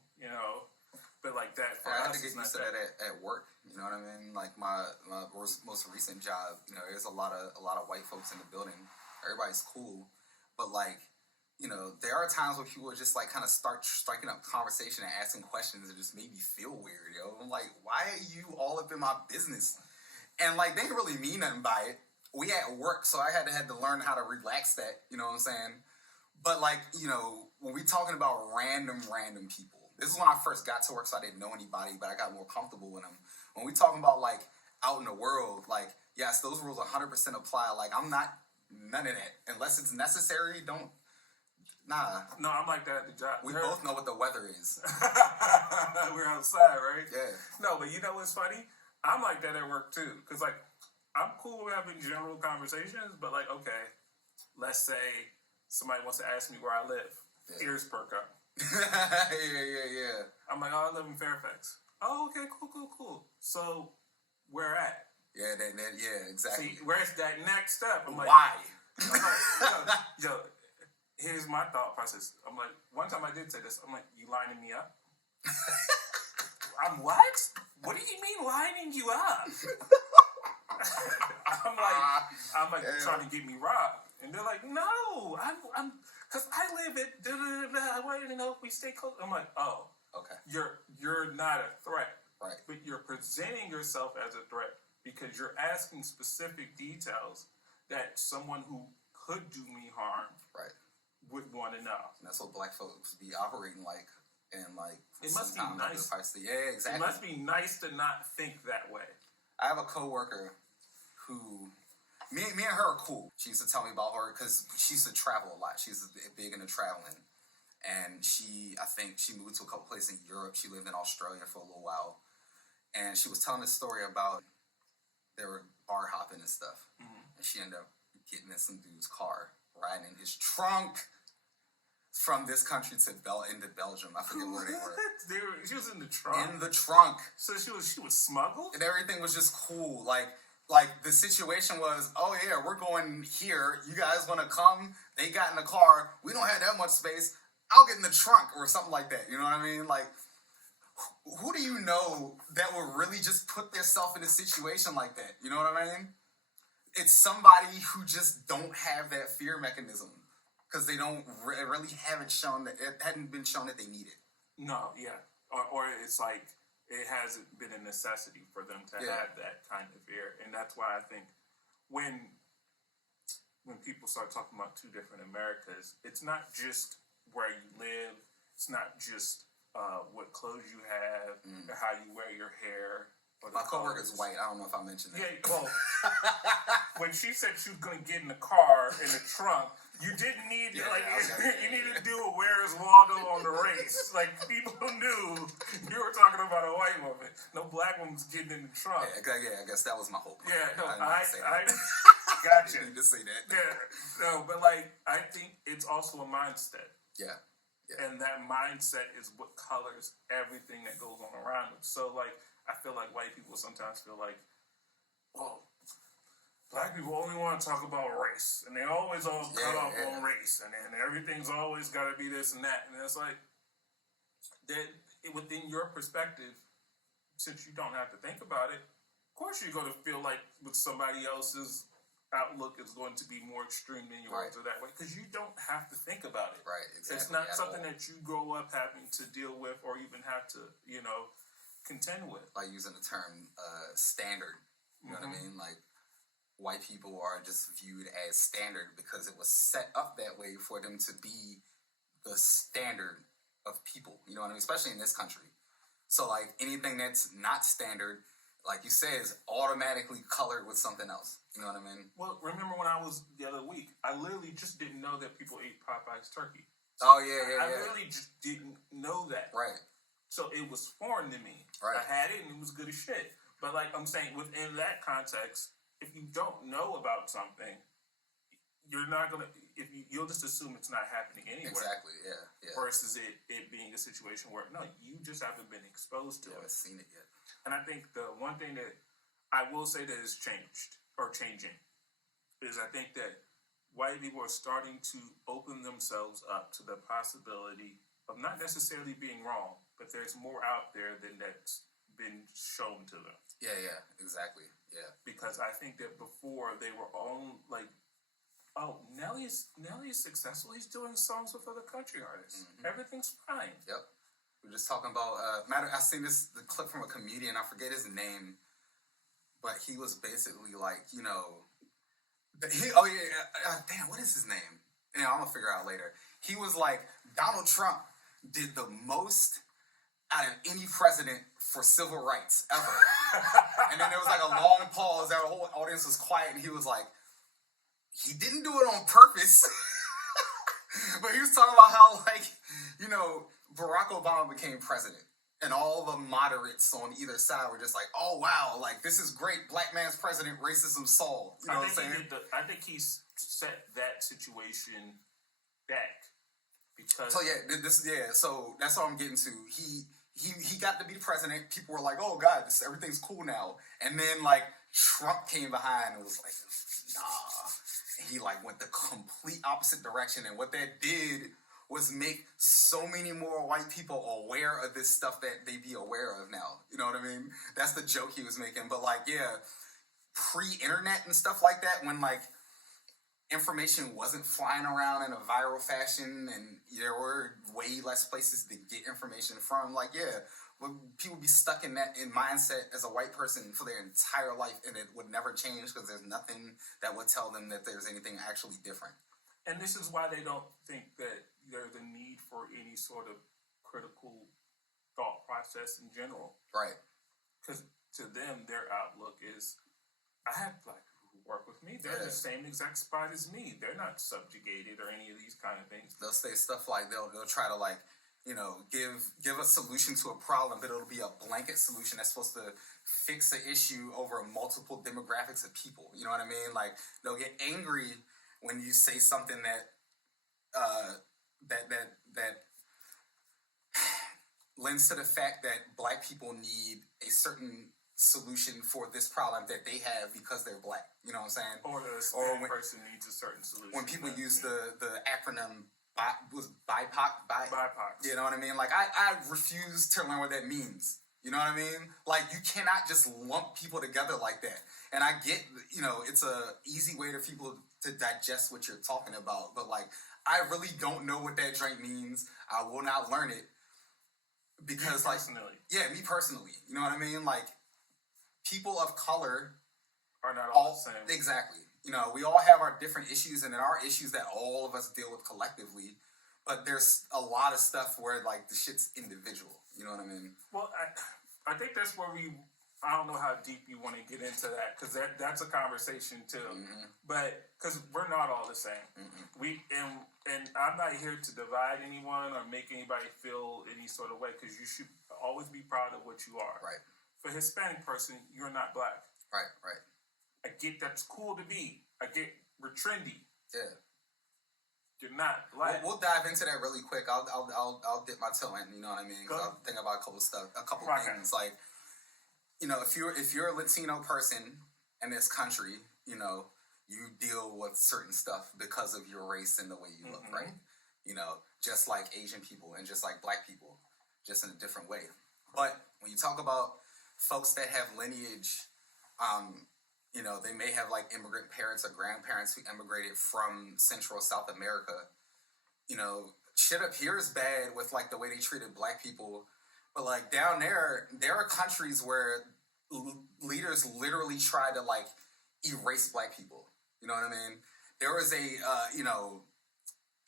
but like that for us, I had to get used to that at work. You know what I mean? Like my most recent job, there's a lot of white folks in the building. Everybody's cool, but like, there are times where people just like kind of start striking up conversation and asking questions that just made me feel weird, yo. I'm like, why are you all up in my business? And like, they didn't really mean nothing by it. We at work, so I had to learn how to relax that. You know what I'm saying? But like, when we talking about random people. This is when I first got to work, so I didn't know anybody, but I got more comfortable with them. When we talking about, like, out in the world, like, yes, those rules 100% apply. Like, I'm not none of that. Unless it's necessary, don't. Nah. No, I'm like that at the job. We both know what the weather is. We're outside, right? Yeah. No, but you know what's funny? I'm like that at work, too. Because, like, I'm cool with having general conversations, but, like, okay, let's say somebody wants to ask me where I live. Ears perk up. Yeah. I'm like, I live in Fairfax. Oh, okay, cool. So, where at? Yeah, exactly. See, where's that next step? I'm like, why? I'm like, yo, here's my thought process. I'm like, one time I did say this. I'm like, you lining me up? I'm what? What do you mean lining you up? I'm like trying to get me robbed. And they're like, no, I'm because I live at I want to know if we stay close. I'm like, oh, okay. You're not a threat, right? But you're presenting yourself as a threat because you're asking specific details that someone who could do me harm, right, would want to know. And that's what black folks be operating like, and like it must be nice. Yeah, exactly. It must be nice to not think that way. I have a coworker who. Me and her are cool. She used to tell me about her because she used to travel a lot. She's big into traveling. And I think she moved to a couple places in Europe. She lived in Australia for a little while. And she was telling this story about they were bar hopping and stuff. Mm-hmm. And she ended up getting in some dude's car, riding in his trunk. from this country to into Belgium. I forget where they were. She was in the trunk. In the trunk. So she was smuggled? And everything was just cool. Like the situation was, oh yeah, we're going here. You guys want to come? They got in the car. We don't have that much space. I'll get in the trunk or something like that. You know what I mean? Like, who do you know that would really just put themselves in a situation like that? You know what I mean? It's somebody who just don't have that fear mechanism because they don't really haven't shown that it hadn't been shown that they need it. No, yeah, or it's like it hasn't been a necessity for them to have that kind of fear, and that's why I think when people start talking about two different Americas, it's not just where you live, it's not just what clothes you have, or how you wear your hair. My coworker is white. I don't know if I mentioned that. Yeah, well, when she said she was going to get in the car, in the trunk, you didn't need, you needed to do a Where's Waldo on the race. Like, people knew you were talking about a white woman. No black woman's getting in the trunk. Yeah, I guess that was my whole point. Yeah, no, I gotcha. didn't need to say that. Yeah, no, but, like, I think it's also a mindset. Yeah. And that mindset is what colors everything that goes on around us. So, like, I feel like white people sometimes feel like, well, black people only want to talk about race, and they always all cut off on race, and then everything's always got to be this and that. And it's like, that within your perspective, since you don't have to think about it, of course you're going to feel like with somebody else's outlook is going to be more extreme than yours or that way, because you don't have to think about it. Right, exactly. It's not something that you grow up having to deal with or even have to, contend with. Like using the term standard. You know what I mean? Like, white people are just viewed as standard because it was set up that way for them to be the standard of people. You know what I mean? Especially in this country. So, like, anything that's not standard, like you said, is automatically colored with something else. You know what I mean? Well, remember when I was the other week, I literally just didn't know that people ate Popeye's turkey. Oh, yeah. I literally just didn't know that. Right. So it was foreign to me. Right. I had it and it was good as shit. But like I'm saying, within that context, if you don't know about something, you're not gonna. You'll just assume it's not happening anywhere. Exactly. Yeah. Versus it being a situation where no, you just haven't been exposed to it. Haven't seen it yet. And I think the one thing that I will say that has changed or changing is I think that white people are starting to open themselves up to the possibility of not necessarily being wrong, but there's more out there than that's been shown to them. Yeah, exactly. Yeah. Because I think that before they were on like, oh, Nelly's successful. He's doing songs with other country artists. Mm-hmm. Everything's fine. Yep. We're just talking about I seen the clip from a comedian. I forget his name, but he was basically like, damn, what is his name? Yeah, I'm gonna figure out later. He was like, Donald Trump did the most out of any president for civil rights ever. And then there was like a long pause. The whole audience was quiet, and he was like, he didn't do it on purpose. But he was talking about how, like, Barack Obama became president, and all the moderates on either side were just like, oh, wow, like, this is great. Black man's president, racism solved. You know what I'm saying? I think he's set that situation back. Because so that's all I'm getting to. He got to be president. People were like, oh, God, everything's cool now. And then, like, Trump came behind and was like, nah. And he, like, went the complete opposite direction. And what that did was make so many more white people aware of this stuff that they be aware of now. You know what I mean? That's the joke he was making. But, like, pre-internet and stuff like that, when, like, information wasn't flying around in a viral fashion and there were way less places to get information from, like, people be stuck in that mindset as a white person for their entire life, and it would never change because there's nothing that would tell them that there's anything actually different. And this is why they don't think that there's a need for any sort of critical thought process in general. Right. Because to them, their outlook is, I have black people who work with me. They're in the same exact spot as me. They're not subjugated or any of these kind of things. They'll say stuff like, they'll try to, like, give a solution to a problem, but it'll be a blanket solution that's supposed to fix an issue over multiple demographics of people. You know what I mean? Like, they'll get angry when you say something that that lends to the fact that black people need a certain solution for this problem that they have because they're black. You know what I'm saying? Or the Hispanic person needs a certain solution. When people use the acronym BIPOC, BIPOC. You know what I mean? Like, I refuse to learn what that means. You know what I mean? Like, you cannot just lump people together like that. And I get, it's a easy way for people to digest what you're talking about. But, like, I really don't know what that drink means. I will not learn it. Because, me personally. Me personally. You know what I mean? Like, people of color are not all the same. Exactly. We all have our different issues, and there are issues that all of us deal with collectively. But there's a lot of stuff where, like, the shit's individual. You know what I mean? Well, I think that's where I don't know how deep you want to get into that, because that's a conversation too. Mm-hmm. But because we're not all the same. Mm-hmm. And I'm not here to divide anyone or make anybody feel any sort of way, because you should always be proud of what you are. Right. For a Hispanic person, you're not black. Right. I get that's cool to be. I get we're trendy. Yeah. You're not black. We'll dive into that really quick. I'll dip my toe in. You know what I mean? Because I'll think about a couple things. Like, if you're a Latino person in this country, you deal with certain stuff because of your race and the way you look, right? Just like Asian people and just like black people, just in a different way. But when you talk about folks that have lineage, they may have like immigrant parents or grandparents who immigrated from Central or South America. Shit up here is bad with like the way they treated black people. But like down there are countries where leaders literally try to like erase black people. You know what I mean? There was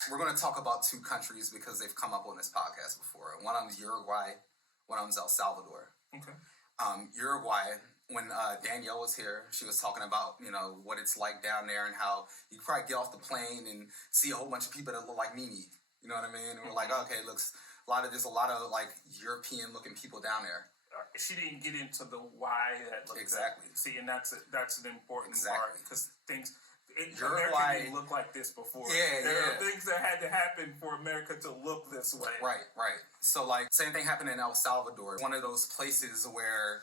we're going to talk about two countries because they've come up on this podcast before. One of them is Uruguay, one of them is El Salvador. Okay. Uruguay, when Danielle was here, she was talking about, what it's like down there and how you probably get off the plane and see a whole bunch of people that look like Mimi. You know what I mean? And we're like, okay, there's a lot of like European looking people down there. She didn't get into the why that looks exactly. See, and that's an important part, because things. Uruguay didn't look like this before. There are things that had to happen for America to look this way. Right. So, like, same thing happened in El Salvador. One of those places where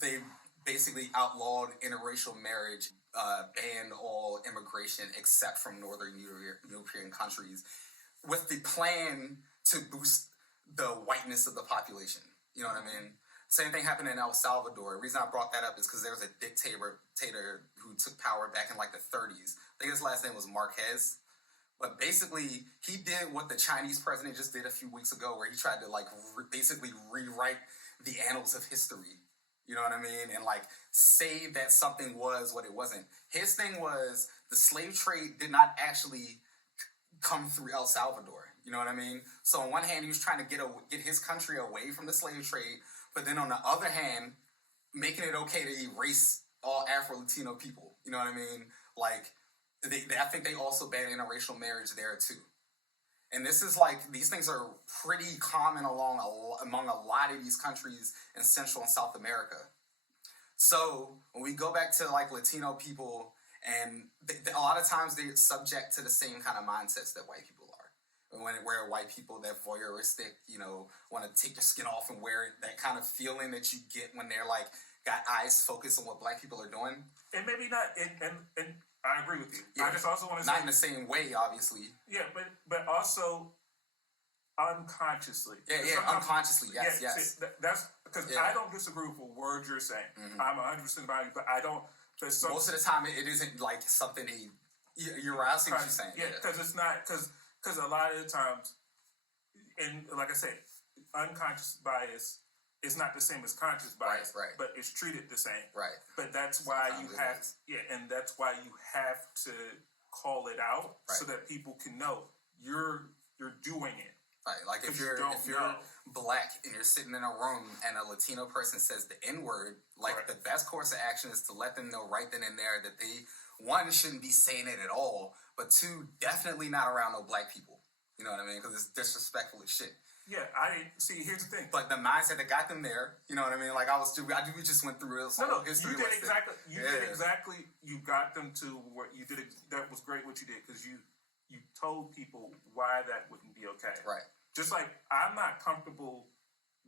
they basically outlawed interracial marriage, banned all immigration except from Northern European countries, with the plan to boost the whiteness of the population. You know what I mean? Same thing happened in El Salvador. The reason I brought that up is because there was a dictator who took power back in like the 30s. I think his last name was Marquez. But basically, he did what the Chinese president just did a few weeks ago, where he tried to like basically rewrite the annals of history. You know what I mean? And like say that something was what it wasn't. His thing was the slave trade did not actually come through El Salvador. You know what I mean? So on one hand, he was trying to get his country away from the slave trade. But then on the other hand, making it okay to erase all Afro-Latino people. You know what I mean? Like, I think they also banned interracial marriage there too. And this is like, these things are pretty common among a lot of these countries in Central and South America. So when we go back to like Latino people, and a lot of times they're subject to the same kind of mindsets that white people are. Where white people that voyeuristic, want to take their skin off and wear it, that kind of feeling that you get when they're like got eyes focused on what black people are doing. And maybe not, and I agree with you. Yeah. I just also want to say, not in the same way, obviously. Yeah, but also unconsciously. Yeah, unconsciously. Yes. See, that's because I don't disagree with the words you're saying. Mm-hmm. I'm 100% about you, but I don't. Most of the time, it isn't like something you're right. I see what you're saying. Yeah, because it's not because a lot of the times, and like I said, unconscious bias is not the same as conscious bias, right. But it's treated the same, right? But that's why and that's why you have to call it out, right, so that people can know you're doing it. Right, like if you're black and you're sitting in a room and a Latino person says the N-word, like right, the best course of action is to let them know right then and there that they, one, shouldn't be saying it at all, but two, definitely not around no black people. You know what I mean? Because it's disrespectful as shit. Yeah, see. Here's the thing. But the mindset that got them there, you know what I mean? Like we just went through this whole history. You did exactly. You got them to where you did. That was great what you did, because you you told people why that wouldn't be okay. Right. Just like I'm not comfortable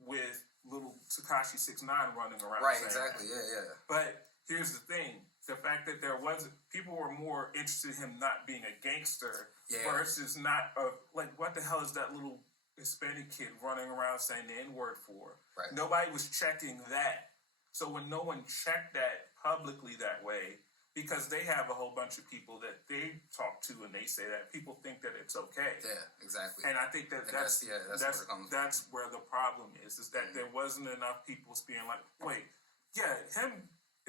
with little Tekashi 6ix9ine running around. Right, exactly. That. Yeah. But here's the thing. The fact that people were more interested in him not being a gangster versus not like, what the hell is that little Hispanic kid running around saying the N-word for? Right. Nobody was checking that. So when no one checked that publicly that way, because they have a whole bunch of people that they talk to and they say that, people think that it's okay. Yeah, exactly. And I think that's where the problem is that there wasn't enough people being like, wait,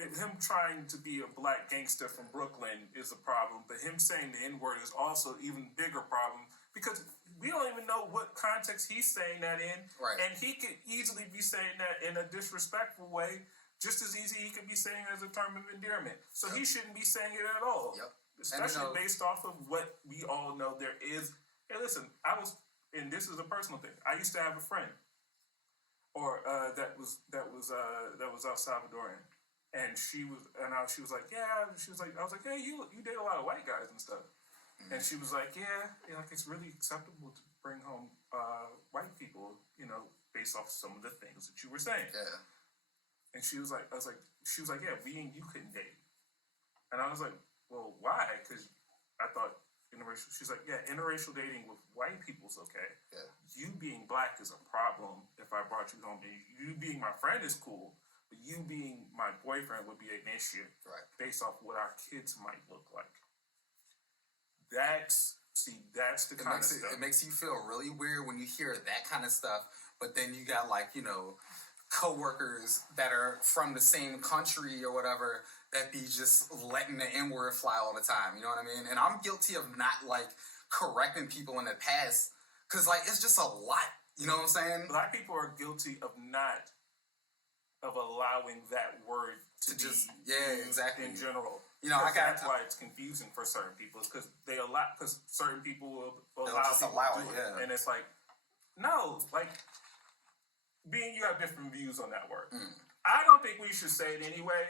him trying to be a black gangster from Brooklyn is a problem, but him saying the N-word is also even bigger problem because we don't even know what context he's saying that in. Right. And he could easily be saying that in a disrespectful way, just as easy he could be saying it as a term of endearment. So he shouldn't be saying it at all. Yep. Especially based off of what we all know there is. Hey, listen, and this is a personal thing. I used to have a friend, that was El Salvadorian. And she was like, I was like, hey, you date a lot of white guys and stuff. Mm-hmm. And she was like, like it's really acceptable to bring home white people, based off some of the things that you were saying. Yeah. And she was like, yeah, we and you couldn't date. And I was like, well, why? Because I thought interracial. She's like, yeah, interracial dating with white people's okay. Yeah. You being black is a problem if I brought you home. And you being my friend is cool. But you being my boyfriend would be an issue, right? Based off what our kids might look like. That's the kind of stuff. It makes you feel really weird when you hear that kind of stuff. But then you got coworkers that are from the same country or whatever that be just letting the N-word fly all the time. You know what I mean? And I'm guilty of not correcting people in the past because it's just a lot. You know what I'm saying? Black people are guilty of allowing that word to just exactly in general. That's why it's confusing for certain people because certain people will allow it. Yeah. And it's like, no, you have different views on that word. Mm. I don't think we should say it anyway,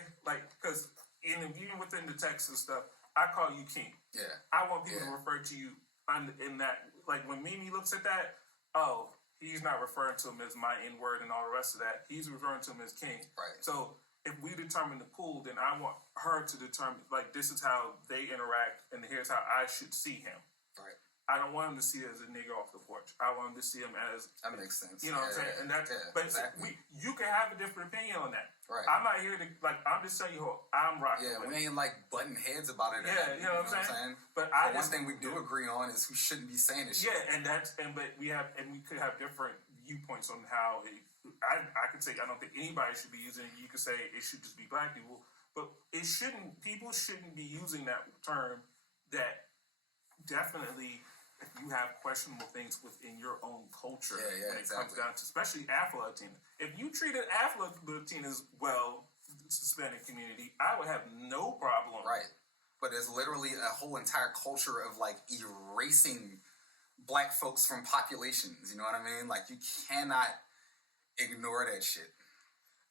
because even within the text and stuff, I call you king. Yeah. I want people to refer to you in that, when Mimi looks at that, he's not referring to him as my N-word and all the rest of that. He's referring to him as king. Right. So if we determine the pool, then I want her to determine, this is how they interact, and here's how I should see him. Right. I don't want him to see it as a nigga off the porch. I want him to see him as... That makes sense. You know what I'm saying? But exactly. You can have a different opinion on that. Right. I'm not here to... I'm just telling you who I'm rocking with. We ain't butting heads about it. Yeah, you know what I'm saying? But one thing we do agree on is who shouldn't be saying this shit. Yeah, but we could have different viewpoints on how it... I could say I don't think anybody should be using it. You could say it should just be black people. But people shouldn't be using that term that definitely... If you have questionable things within your own culture, when it comes down to, especially Afro-Latinas. If you treated Afro-Latinas well, the Hispanic community, I would have no problem. Right. But there's literally a whole entire culture of, erasing black folks from populations. You know what I mean? You cannot ignore that shit.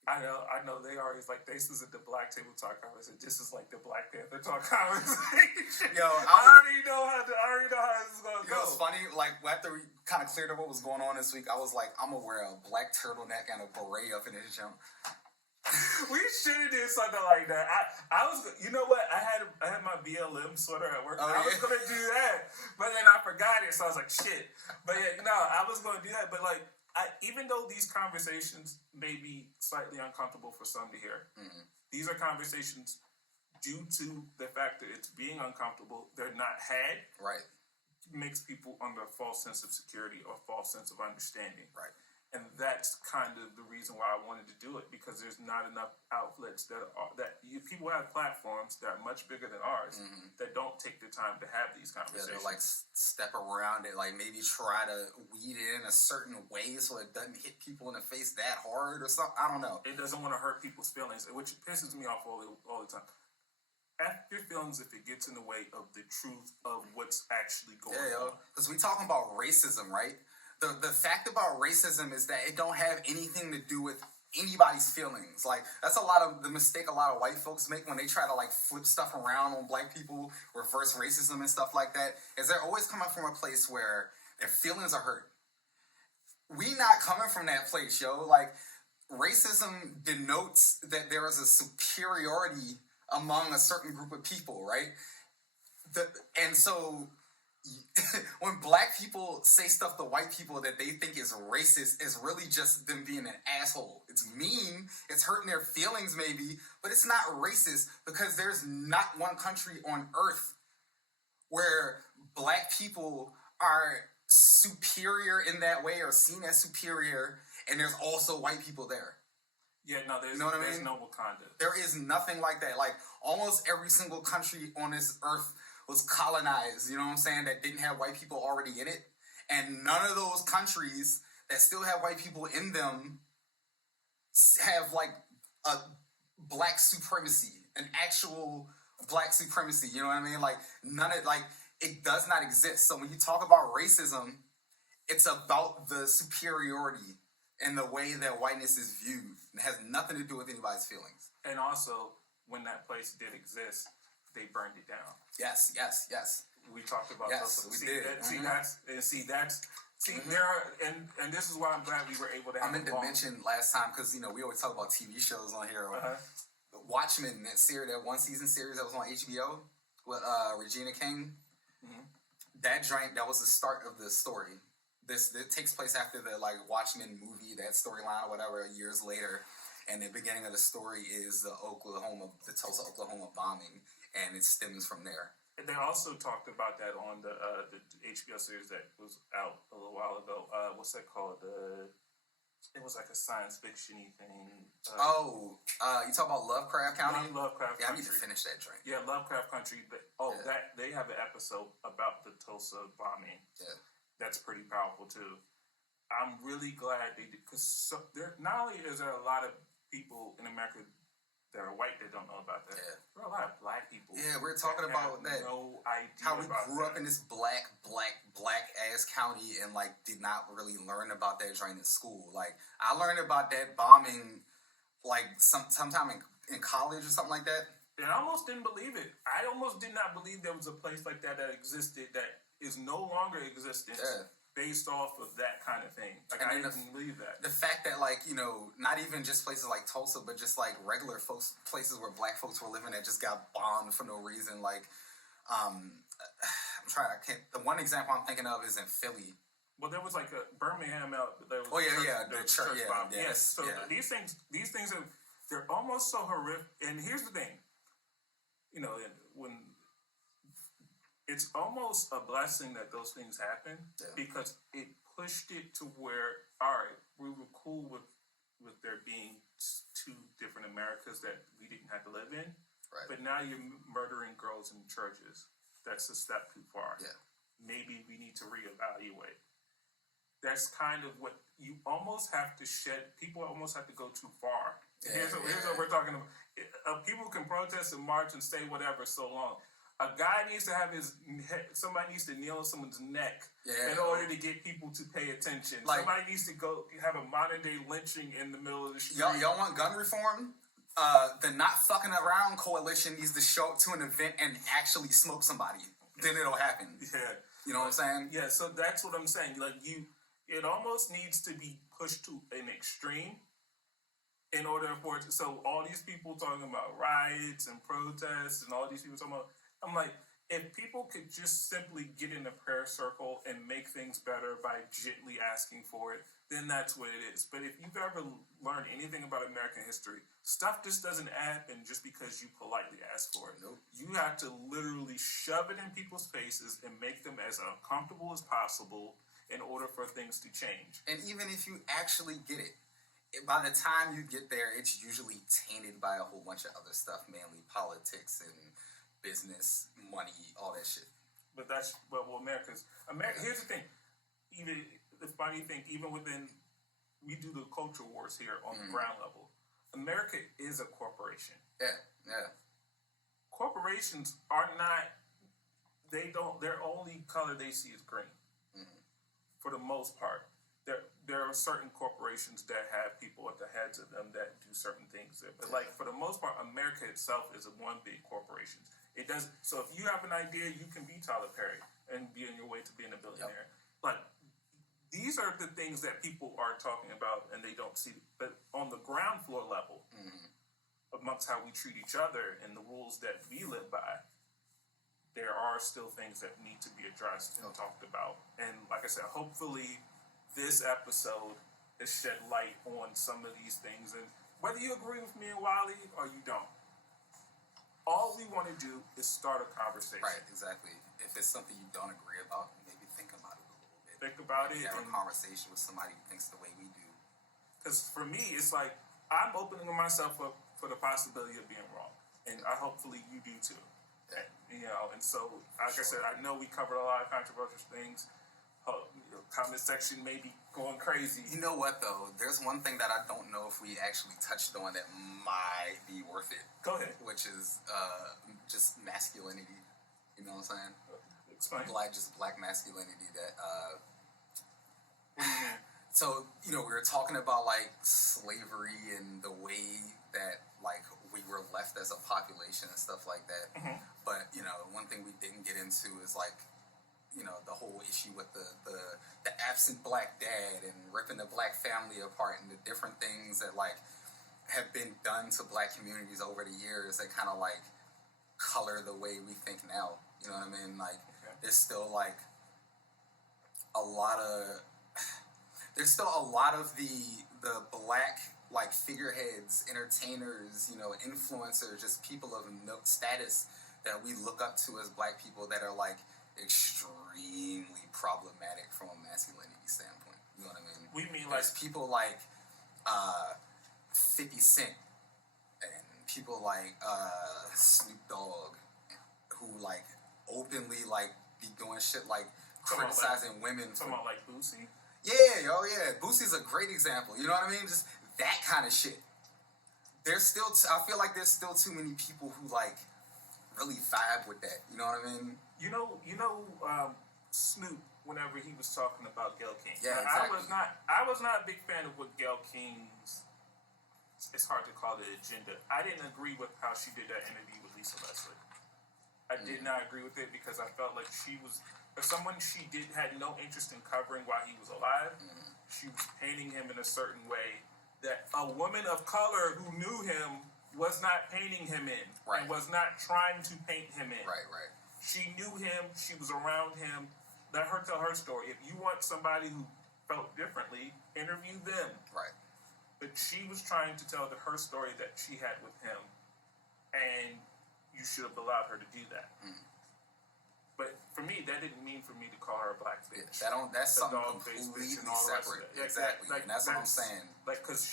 I know. They always this is the Black Table Talk conversation. This is the Black Panther Talk conversation. Yo, I already know how this is gonna go. It's funny. After we kind of cleared up what was going on this week, I was like, I'm gonna wear a black turtleneck and a beret up in this jump. We should have did something like that. I was, you know what? I had my BLM sweater at work. I was gonna do that, but then I forgot it, so I was like, shit. But I was gonna do that, but even though these conversations may be slightly uncomfortable for some to hear, these are conversations due to the fact that it's being uncomfortable, they're not had. Right. Makes people under a false sense of security or a false sense of understanding. Right. And that's kind of the reason why I wanted to do it, because there's not enough outlets people have platforms that are much bigger than ours that don't take the time to have these conversations. Yeah, they'll step around it, maybe try to weed it in a certain way so it doesn't hit people in the face that hard or something. I don't know. It doesn't want to hurt people's feelings, which pisses me off all the time. F your feelings if it gets in the way of the truth of what's actually going on. Because we talking about racism, right? The fact about racism is that it don't have anything to do with anybody's feelings. Like, that's a lot of the mistake a lot of white folks make when they try to like flip stuff around on black people, reverse racism and stuff like that, is they're always coming from a place where their feelings are hurt. We not coming from that place, yo. Like, racism denotes that there is a superiority among a certain group of people, right? And so when black people say stuff to white people that they think is racist, it's really just them being an asshole. It's mean, it's hurting their feelings maybe, but it's not racist because there's not one country on earth where black people are superior in that way or seen as superior, and there's also white people there. Yeah, no, there's, you know what I mean? There's no Wakanda. There is nothing like that. Like, almost every single country on this earth was colonized, you know what I'm saying, that didn't have white people already in it. And none of those countries that still have white people in them have, like, a black supremacy, an actual black supremacy, you know what I mean? Like, none of, like, it does not exist. So when you talk about racism, it's about the superiority and the way that whiteness is viewed. It has nothing to do with anybody's feelings. And also, when that place did exist, they burned it down. Yes. We talked about yes, we did. There are, and this is why I'm glad we were able to have I meant to mention last time, because, you know, we always talk about TV shows on here. Watchmen, that series, that one season series that was on HBO with Regina King. Mm-hmm. That was the start of the story. It takes place after the, like, Watchmen movie, that storyline or whatever, years later. And the beginning of the story is the Tulsa, Oklahoma bombing, and it stems from there. And they also talked about that on the HBO series that was out a little while ago. What's that called? It was like a science fiction-y thing. You talk about Lovecraft Country? Lovecraft Country. Yeah, I need to finish that drink. Yeah, Lovecraft Country. That they have an episode about the Tulsa bombing. Yeah. That's pretty powerful too. I'm really glad they did, because not only is there a lot of people in America that are white that don't know about that, there are a lot of black people. Yeah, we're talking about that. No idea how we grew up in this black ass county and, like, did not really learn about that during school. Like, I learned about that bombing like sometime in college or something like that. And I almost didn't believe it. I almost did not believe there was a place like that existed that is no longer existent based off of that kind of thing. Like, I didn't believe that. The fact that, like, you know, not even just places like Tulsa, but just, like, regular places where black folks were living that just got bombed for no reason. Like, the one example I'm thinking of is in Philly. Well, there was, like, a Birmingham out there. The church bomb. Yes. So these things are, they're almost so horrific. And here's the thing. You know, when it's almost a blessing that those things happen because it pushed it to where, all right, we were cool with there being two different Americas that we didn't have to live in. Right. But now you're murdering girls in churches. That's a step too far. Yeah. Maybe we need to reevaluate. That's kind of what you almost have to shed. People almost have to go too far. Here's what we're talking about. People can protest and march and say whatever so long. A guy needs to have somebody needs to kneel on someone's neck in order to get people to pay attention. Like, somebody needs to go have a modern day lynching in the middle of the street. Y'all want gun reform? The Not Fucking Around Coalition needs to show up to an event and actually smoke somebody. Then it'll happen. Yeah. You know what I'm saying? Yeah, so that's what I'm saying. Like, it almost needs to be pushed to an extreme in order for it to, so all these people talking about riots and protests and all these people talking about, I'm like, if people could just simply get in a prayer circle and make things better by gently asking for it, then that's what it is. But if you've ever learned anything about American history, stuff just doesn't happen just because you politely ask for it. Nope. You have to literally shove it in people's faces and make them as uncomfortable as possible in order for things to change. And even if you actually get it, by the time you get there, it's usually tainted by a whole bunch of other stuff, mainly politics and business, money, all that shit. But that's America's. Here's the thing. Even the funny thing, even within, we do the culture wars here on the ground level. America is a corporation. Yeah. Corporations are not. Their only color they see is green. Mm-hmm. For the most part, there are certain corporations that have people at the heads of them that do certain things. But like for the most part, America itself is a one big corporation. It does. So if you have an idea, you can be Tyler Perry and be on your way to being a billionaire. But these are the things that people are talking about and they don't see. But on the ground floor level, amongst how we treat each other and the rules that we live by, there are still things that need to be addressed and talked about. And like I said, hopefully this episode has shed light on some of these things. And whether you agree with me and Wally or you don't, all we want to do is start a conversation. Right, exactly. If it's something you don't agree about, maybe think about it a little bit. Think about it. Have a conversation with somebody who thinks the way we do. Because for me, it's like, I'm opening myself up for the possibility of being wrong. And hopefully you do too. Yeah. You know, and so, like I said, I know we covered a lot of controversial things. Comment section may be going crazy. You know what, though? There's one thing that I don't know if we actually touched on that might be worth it. Go ahead. Which is just masculinity. You know what I'm saying? Explain. Black masculinity that... So, you know, we were talking about, like, slavery and the way that, like, we were left as a population and stuff like that. Mm-hmm. But, you know, one thing we didn't get into is, like, you know, the whole issue with the absent black dad and ripping the black family apart and the different things that, like, have been done to black communities over the years that kind of, like, color the way we think now. You know what I mean? Like, there's still, like, there's still a lot of the black, like, figureheads, entertainers, you know, influencers, just people of status that we look up to as black people that are, like, extremely problematic from a masculinity standpoint. You know what I mean? We mean There's people like 50 Cent and people like Snoop Dogg who, like, openly, like, be doing shit like criticizing women. Talking about like Boosie? Yeah, Boosie's a great example. You know what I mean? Just that kind of shit. There's still, I feel like there's still too many people who, like, really vibe with that. You know what I mean? You know, Snoop, whenever he was talking about Gayle King. Yeah, exactly. exactly. I was not a big fan of what Gayle King's, it's hard to call it agenda. I didn't agree with how she did that interview with Lisa Leslie. I did not agree with it because I felt like she was, for someone she had no interest in covering while he was alive, she was painting him in a certain way that a woman of color who knew him was not painting him in. Right. And was not trying to paint him in. Right. She knew him. She was around him. Let her tell her story. If you want somebody who felt differently, interview them. Right. But she was trying to tell her story that she had with him, and you should have allowed her to do that. But for me, that didn't mean for me to call her a black bitch. That's something completely separate. Exactly. And that's what I'm saying. Like, because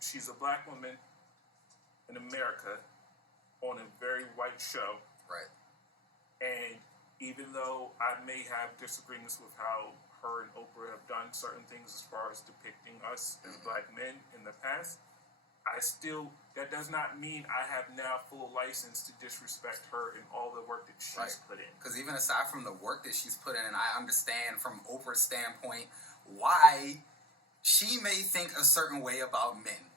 she's a black woman in America on a very white show. Right. And even though I may have disagreements with how her and Oprah have done certain things as far as depicting us as black men in the past, that does not mean I have now full license to disrespect her and all the work that she's put in. Because even aside from the work that she's put in, I understand from Oprah's standpoint why she may think a certain way about men.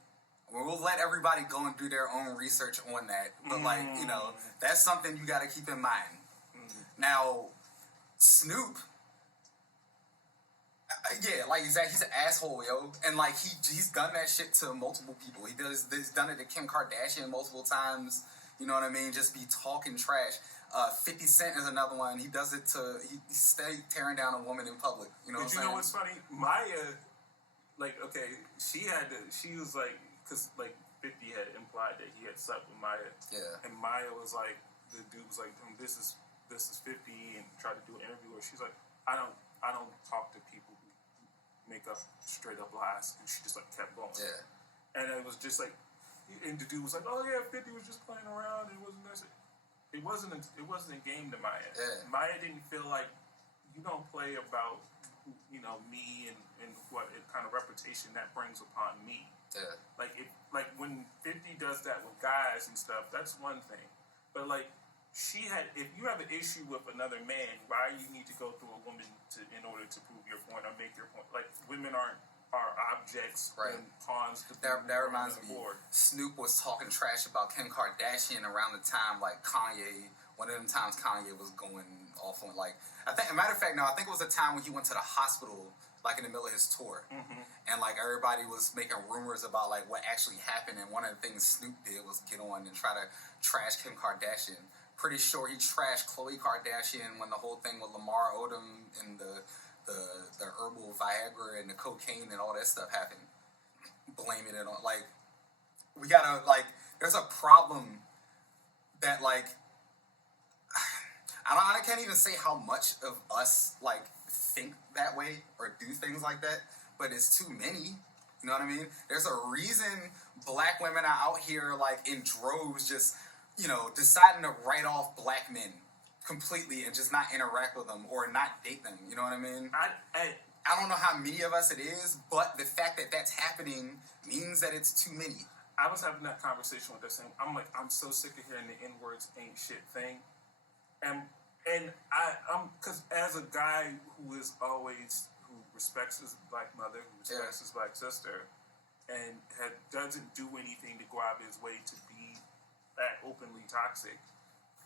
We'll let everybody go and do their own research on that. But, like, you know, that's something you got to keep in mind. Now, Snoop, like, he's an asshole, yo. And, like, he's done that shit to multiple people. He's done it to Kim Kardashian multiple times. You know what I mean? Just be talking trash. 50 Cent is another one. He does it he stay tearing down a woman in public. You know what I'm saying? But you know what's funny? Maya, like, okay, she was like, because, like, 50 had implied that he had slept with Maya. Yeah. And Maya was like, the dude was like, this is 50, and tried to do an interview where she's like, I don't talk to people who make up straight up lies. And she just, like, kept going. Yeah. And it was just like, and the dude was like, oh yeah, 50 was just playing around. It wasn't a game to Maya. Yeah. Maya didn't feel like, you don't play about, you know, me and what kind of reputation that brings upon me. Yeah. Like when 50 does that with guys and stuff, that's one thing. But, like, if you have an issue with another man, why you need to go through a woman in order to prove your point or make your point? Like, women are objects and pawns to that reminds me. Snoop was talking trash about Kim Kardashian around the time like Kanye. One of them times Kanye was going off on like I think. A matter of fact, no, I think it was a time when he went to the hospital like in the middle of his tour, and like everybody was making rumors about like what actually happened. And one of the things Snoop did was get on and try to trash Kim Kardashian. Pretty sure he trashed Khloe Kardashian when the whole thing with Lamar Odom and the herbal Viagra and the cocaine and all that stuff happened. Blaming it on, like, we gotta, like, there's a problem that, like, I can't even say how much of us, like, think that way or do things like that, but it's too many. You know what I mean? There's a reason black women are out here, like, in droves just, you know, deciding to write off black men completely and just not interact with them or not date them. You know what I mean? I don't know how many of us it is, but the fact that that's happening means that it's too many. I was having that conversation with this, and I'm like, I'm so sick of hearing the N-words ain't shit thing. And I'm, because as a guy who respects his black mother, who respects his black sister, and doesn't do anything to go out of his way to be that openly toxic,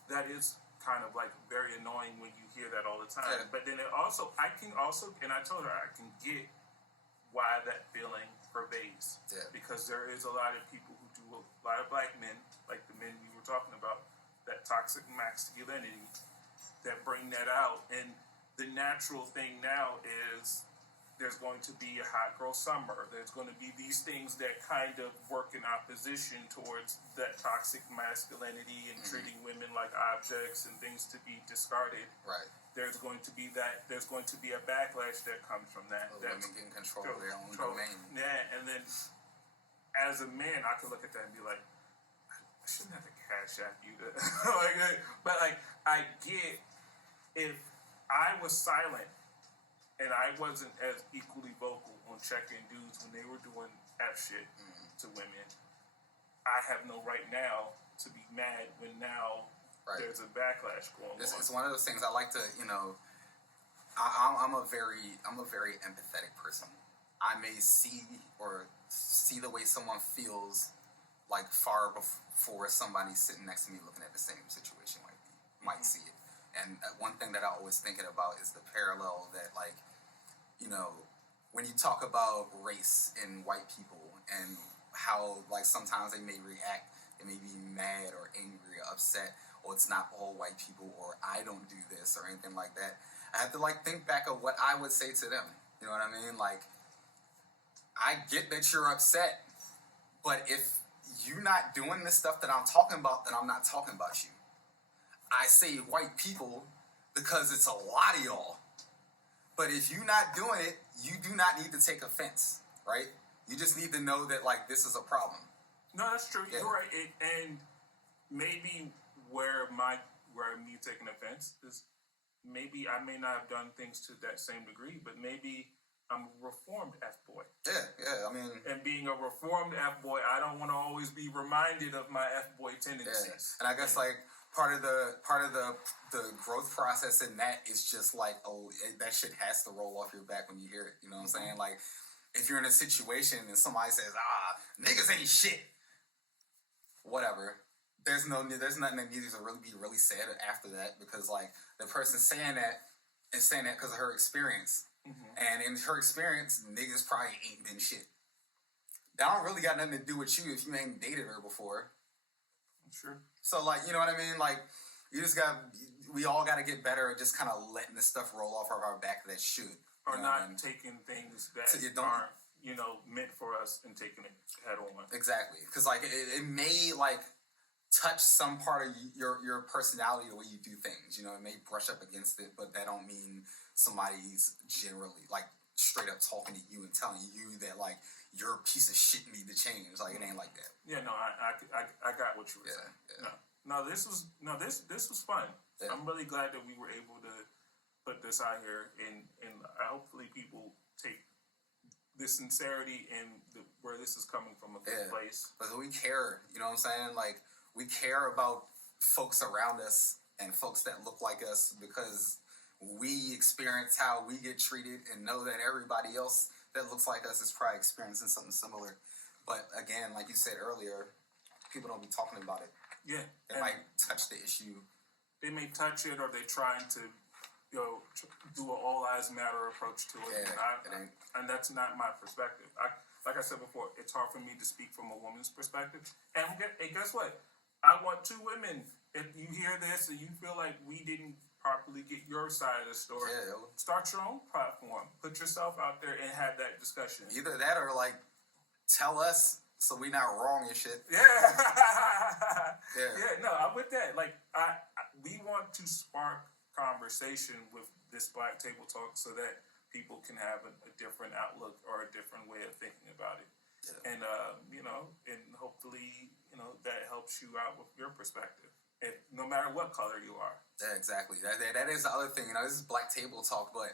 that is kind of like very annoying when you hear that all the time. Yeah. But then I can also, and I told her I can get why that feeling pervades. Yeah. Because there is a lot of people who do, a lot of black men, like the men we were talking about, that toxic masculinity, that bring that out. And the natural thing now is there's going to be a hot girl summer. There's going to be these things that kind of work in opposition towards that toxic masculinity and treating women like objects and things to be discarded. Right. There's going to be that. There's going to be a backlash that comes from that. Women getting control of their own domain. Yeah, and then as a man, I could look at that and be like, I shouldn't have to cash at you to but like I get if I was silent and I wasn't as equally vocal on checking dudes when they were doing F shit to women, I have no right now to be mad when now there's a backlash going on. It's one of those things I like to, you know, I'm a very empathetic person. I may see the way someone feels like far before somebody sitting next to me looking at the same situation like me might see it. And one thing that I always thinking about is the parallel that, like, you know, when you talk about race and white people and how, like, sometimes they may react, they may be mad or angry or upset, or it's not all white people, or I don't do this or anything like that. I have to, like, think back of what I would say to them. You know what I mean? Like, I get that you're upset, but if you're not doing the stuff that I'm talking about, then I'm not talking about you. I say white people because it's a lot of y'all. But if you're not doing it, you do not need to take offense, right? You just need to know that, like, this is a problem. No, that's true. Yeah. You're right. And maybe where me taking offense is maybe I may not have done things to that same degree, but maybe I'm a reformed F-boy. Yeah, I mean... And being a reformed F-boy, I don't want to always be reminded of my F-boy tendencies. Yeah. And I guess, like, part of the growth process in that is just like, oh, that shit has to roll off your back when you hear it. You know what I'm saying? Like, if you're in a situation and somebody says, niggas ain't shit, whatever. There's nothing that needs to really be really said after that, because, like, the person saying that is saying that because of her experience. And in her experience, niggas probably ain't been shit. That don't really got nothing to do with you if you ain't dated her before. Sure. So, like, you know what I mean? Like, we all got to get better at just kind of letting this stuff roll off of our back that should. Or not taking things that aren't, you know, meant for us and taking it head on. Exactly. Because, like, it may, like, touch some part of your personality, the way you do things. You know, it may brush up against it, but that don't mean somebody's generally, like, straight up talking to you and telling you that, like, you're a piece of shit need to change. Like, it ain't like that. Yeah, no, I got what you were saying. Yeah. No, this was fun. Yeah. I'm really glad that we were able to put this out here, and hopefully people take the sincerity and where this is coming from a good place. Because we care, you know what I'm saying? Like, we care about folks around us and folks that look like us, because we experience how we get treated and know that everybody else that looks like us is probably experiencing something similar. But again, like you said earlier, people don't be talking about it. Yeah. They might touch the issue. They may touch it, or they're trying to, do an all lives matter approach to it. Yeah, and that's not my perspective. Like I said before, it's hard for me to speak from a woman's perspective. And guess what? I want two women. If you hear this and you feel like we didn't properly get your side of the story, start your own platform. Put yourself out there and have that discussion. Either that or like tell us so we not wrong and shit. Yeah. Yeah, no, I'm with that. Like, we want to spark conversation with this Black Table Talk so that people can have a different outlook or a different way of thinking about it. Yeah. And, and hopefully, that helps you out with your perspective. No matter what color you are. Yeah, exactly. That is the other thing. This is Black Table Talk, but,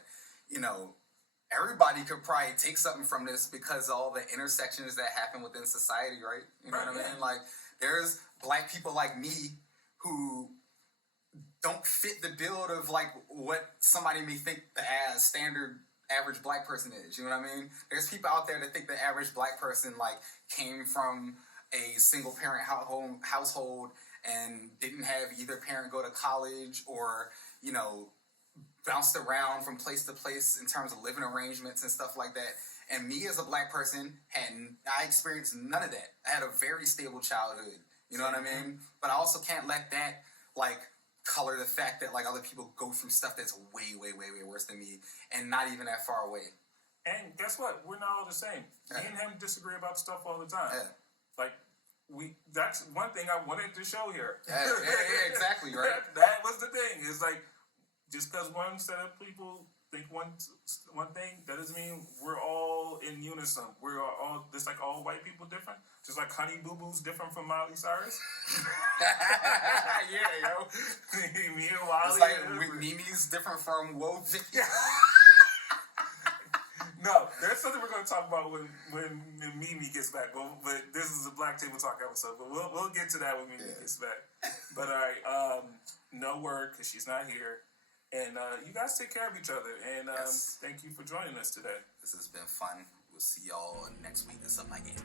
everybody could probably take something from this because of all the intersections that happen within society, right? You know what I mean? Like, there's Black people like me who don't fit the build of, like, what somebody may think the standard average Black person is. You know what I mean? There's people out there that think the average Black person, like, came from a single-parent household and didn't have either parent go to college or, bounced around from place to place in terms of living arrangements and stuff like that. And me as a Black person, I experienced none of that. I had a very stable childhood. You know what I mean? But I also can't let that, like, color the fact that, like, other people go through stuff that's way, way, way, way worse than me and not even that far away. And guess what? We're not all the same. Me and him disagree about stuff all the time. Yeah. Like, that's one thing I wanted to show here. Yeah, exactly, right? That was the thing. It's like, just because one set of people think one thing, that doesn't mean we're all in unison. We're all just like all white people different. Just like Honey Boo Boo's different from Miley Cyrus. Yeah, yo. Me and Wally. It's like Mimi's different from Woe Vicky. No, there's something we're going to talk about when Mimi gets back. But this is a Black Table Talk episode. But we'll get to that when Mimi gets back. But all right, no word because she's not here. And you guys take care of each other. And thank you for joining us today. This has been fun. We'll see y'all next week at Something Like It.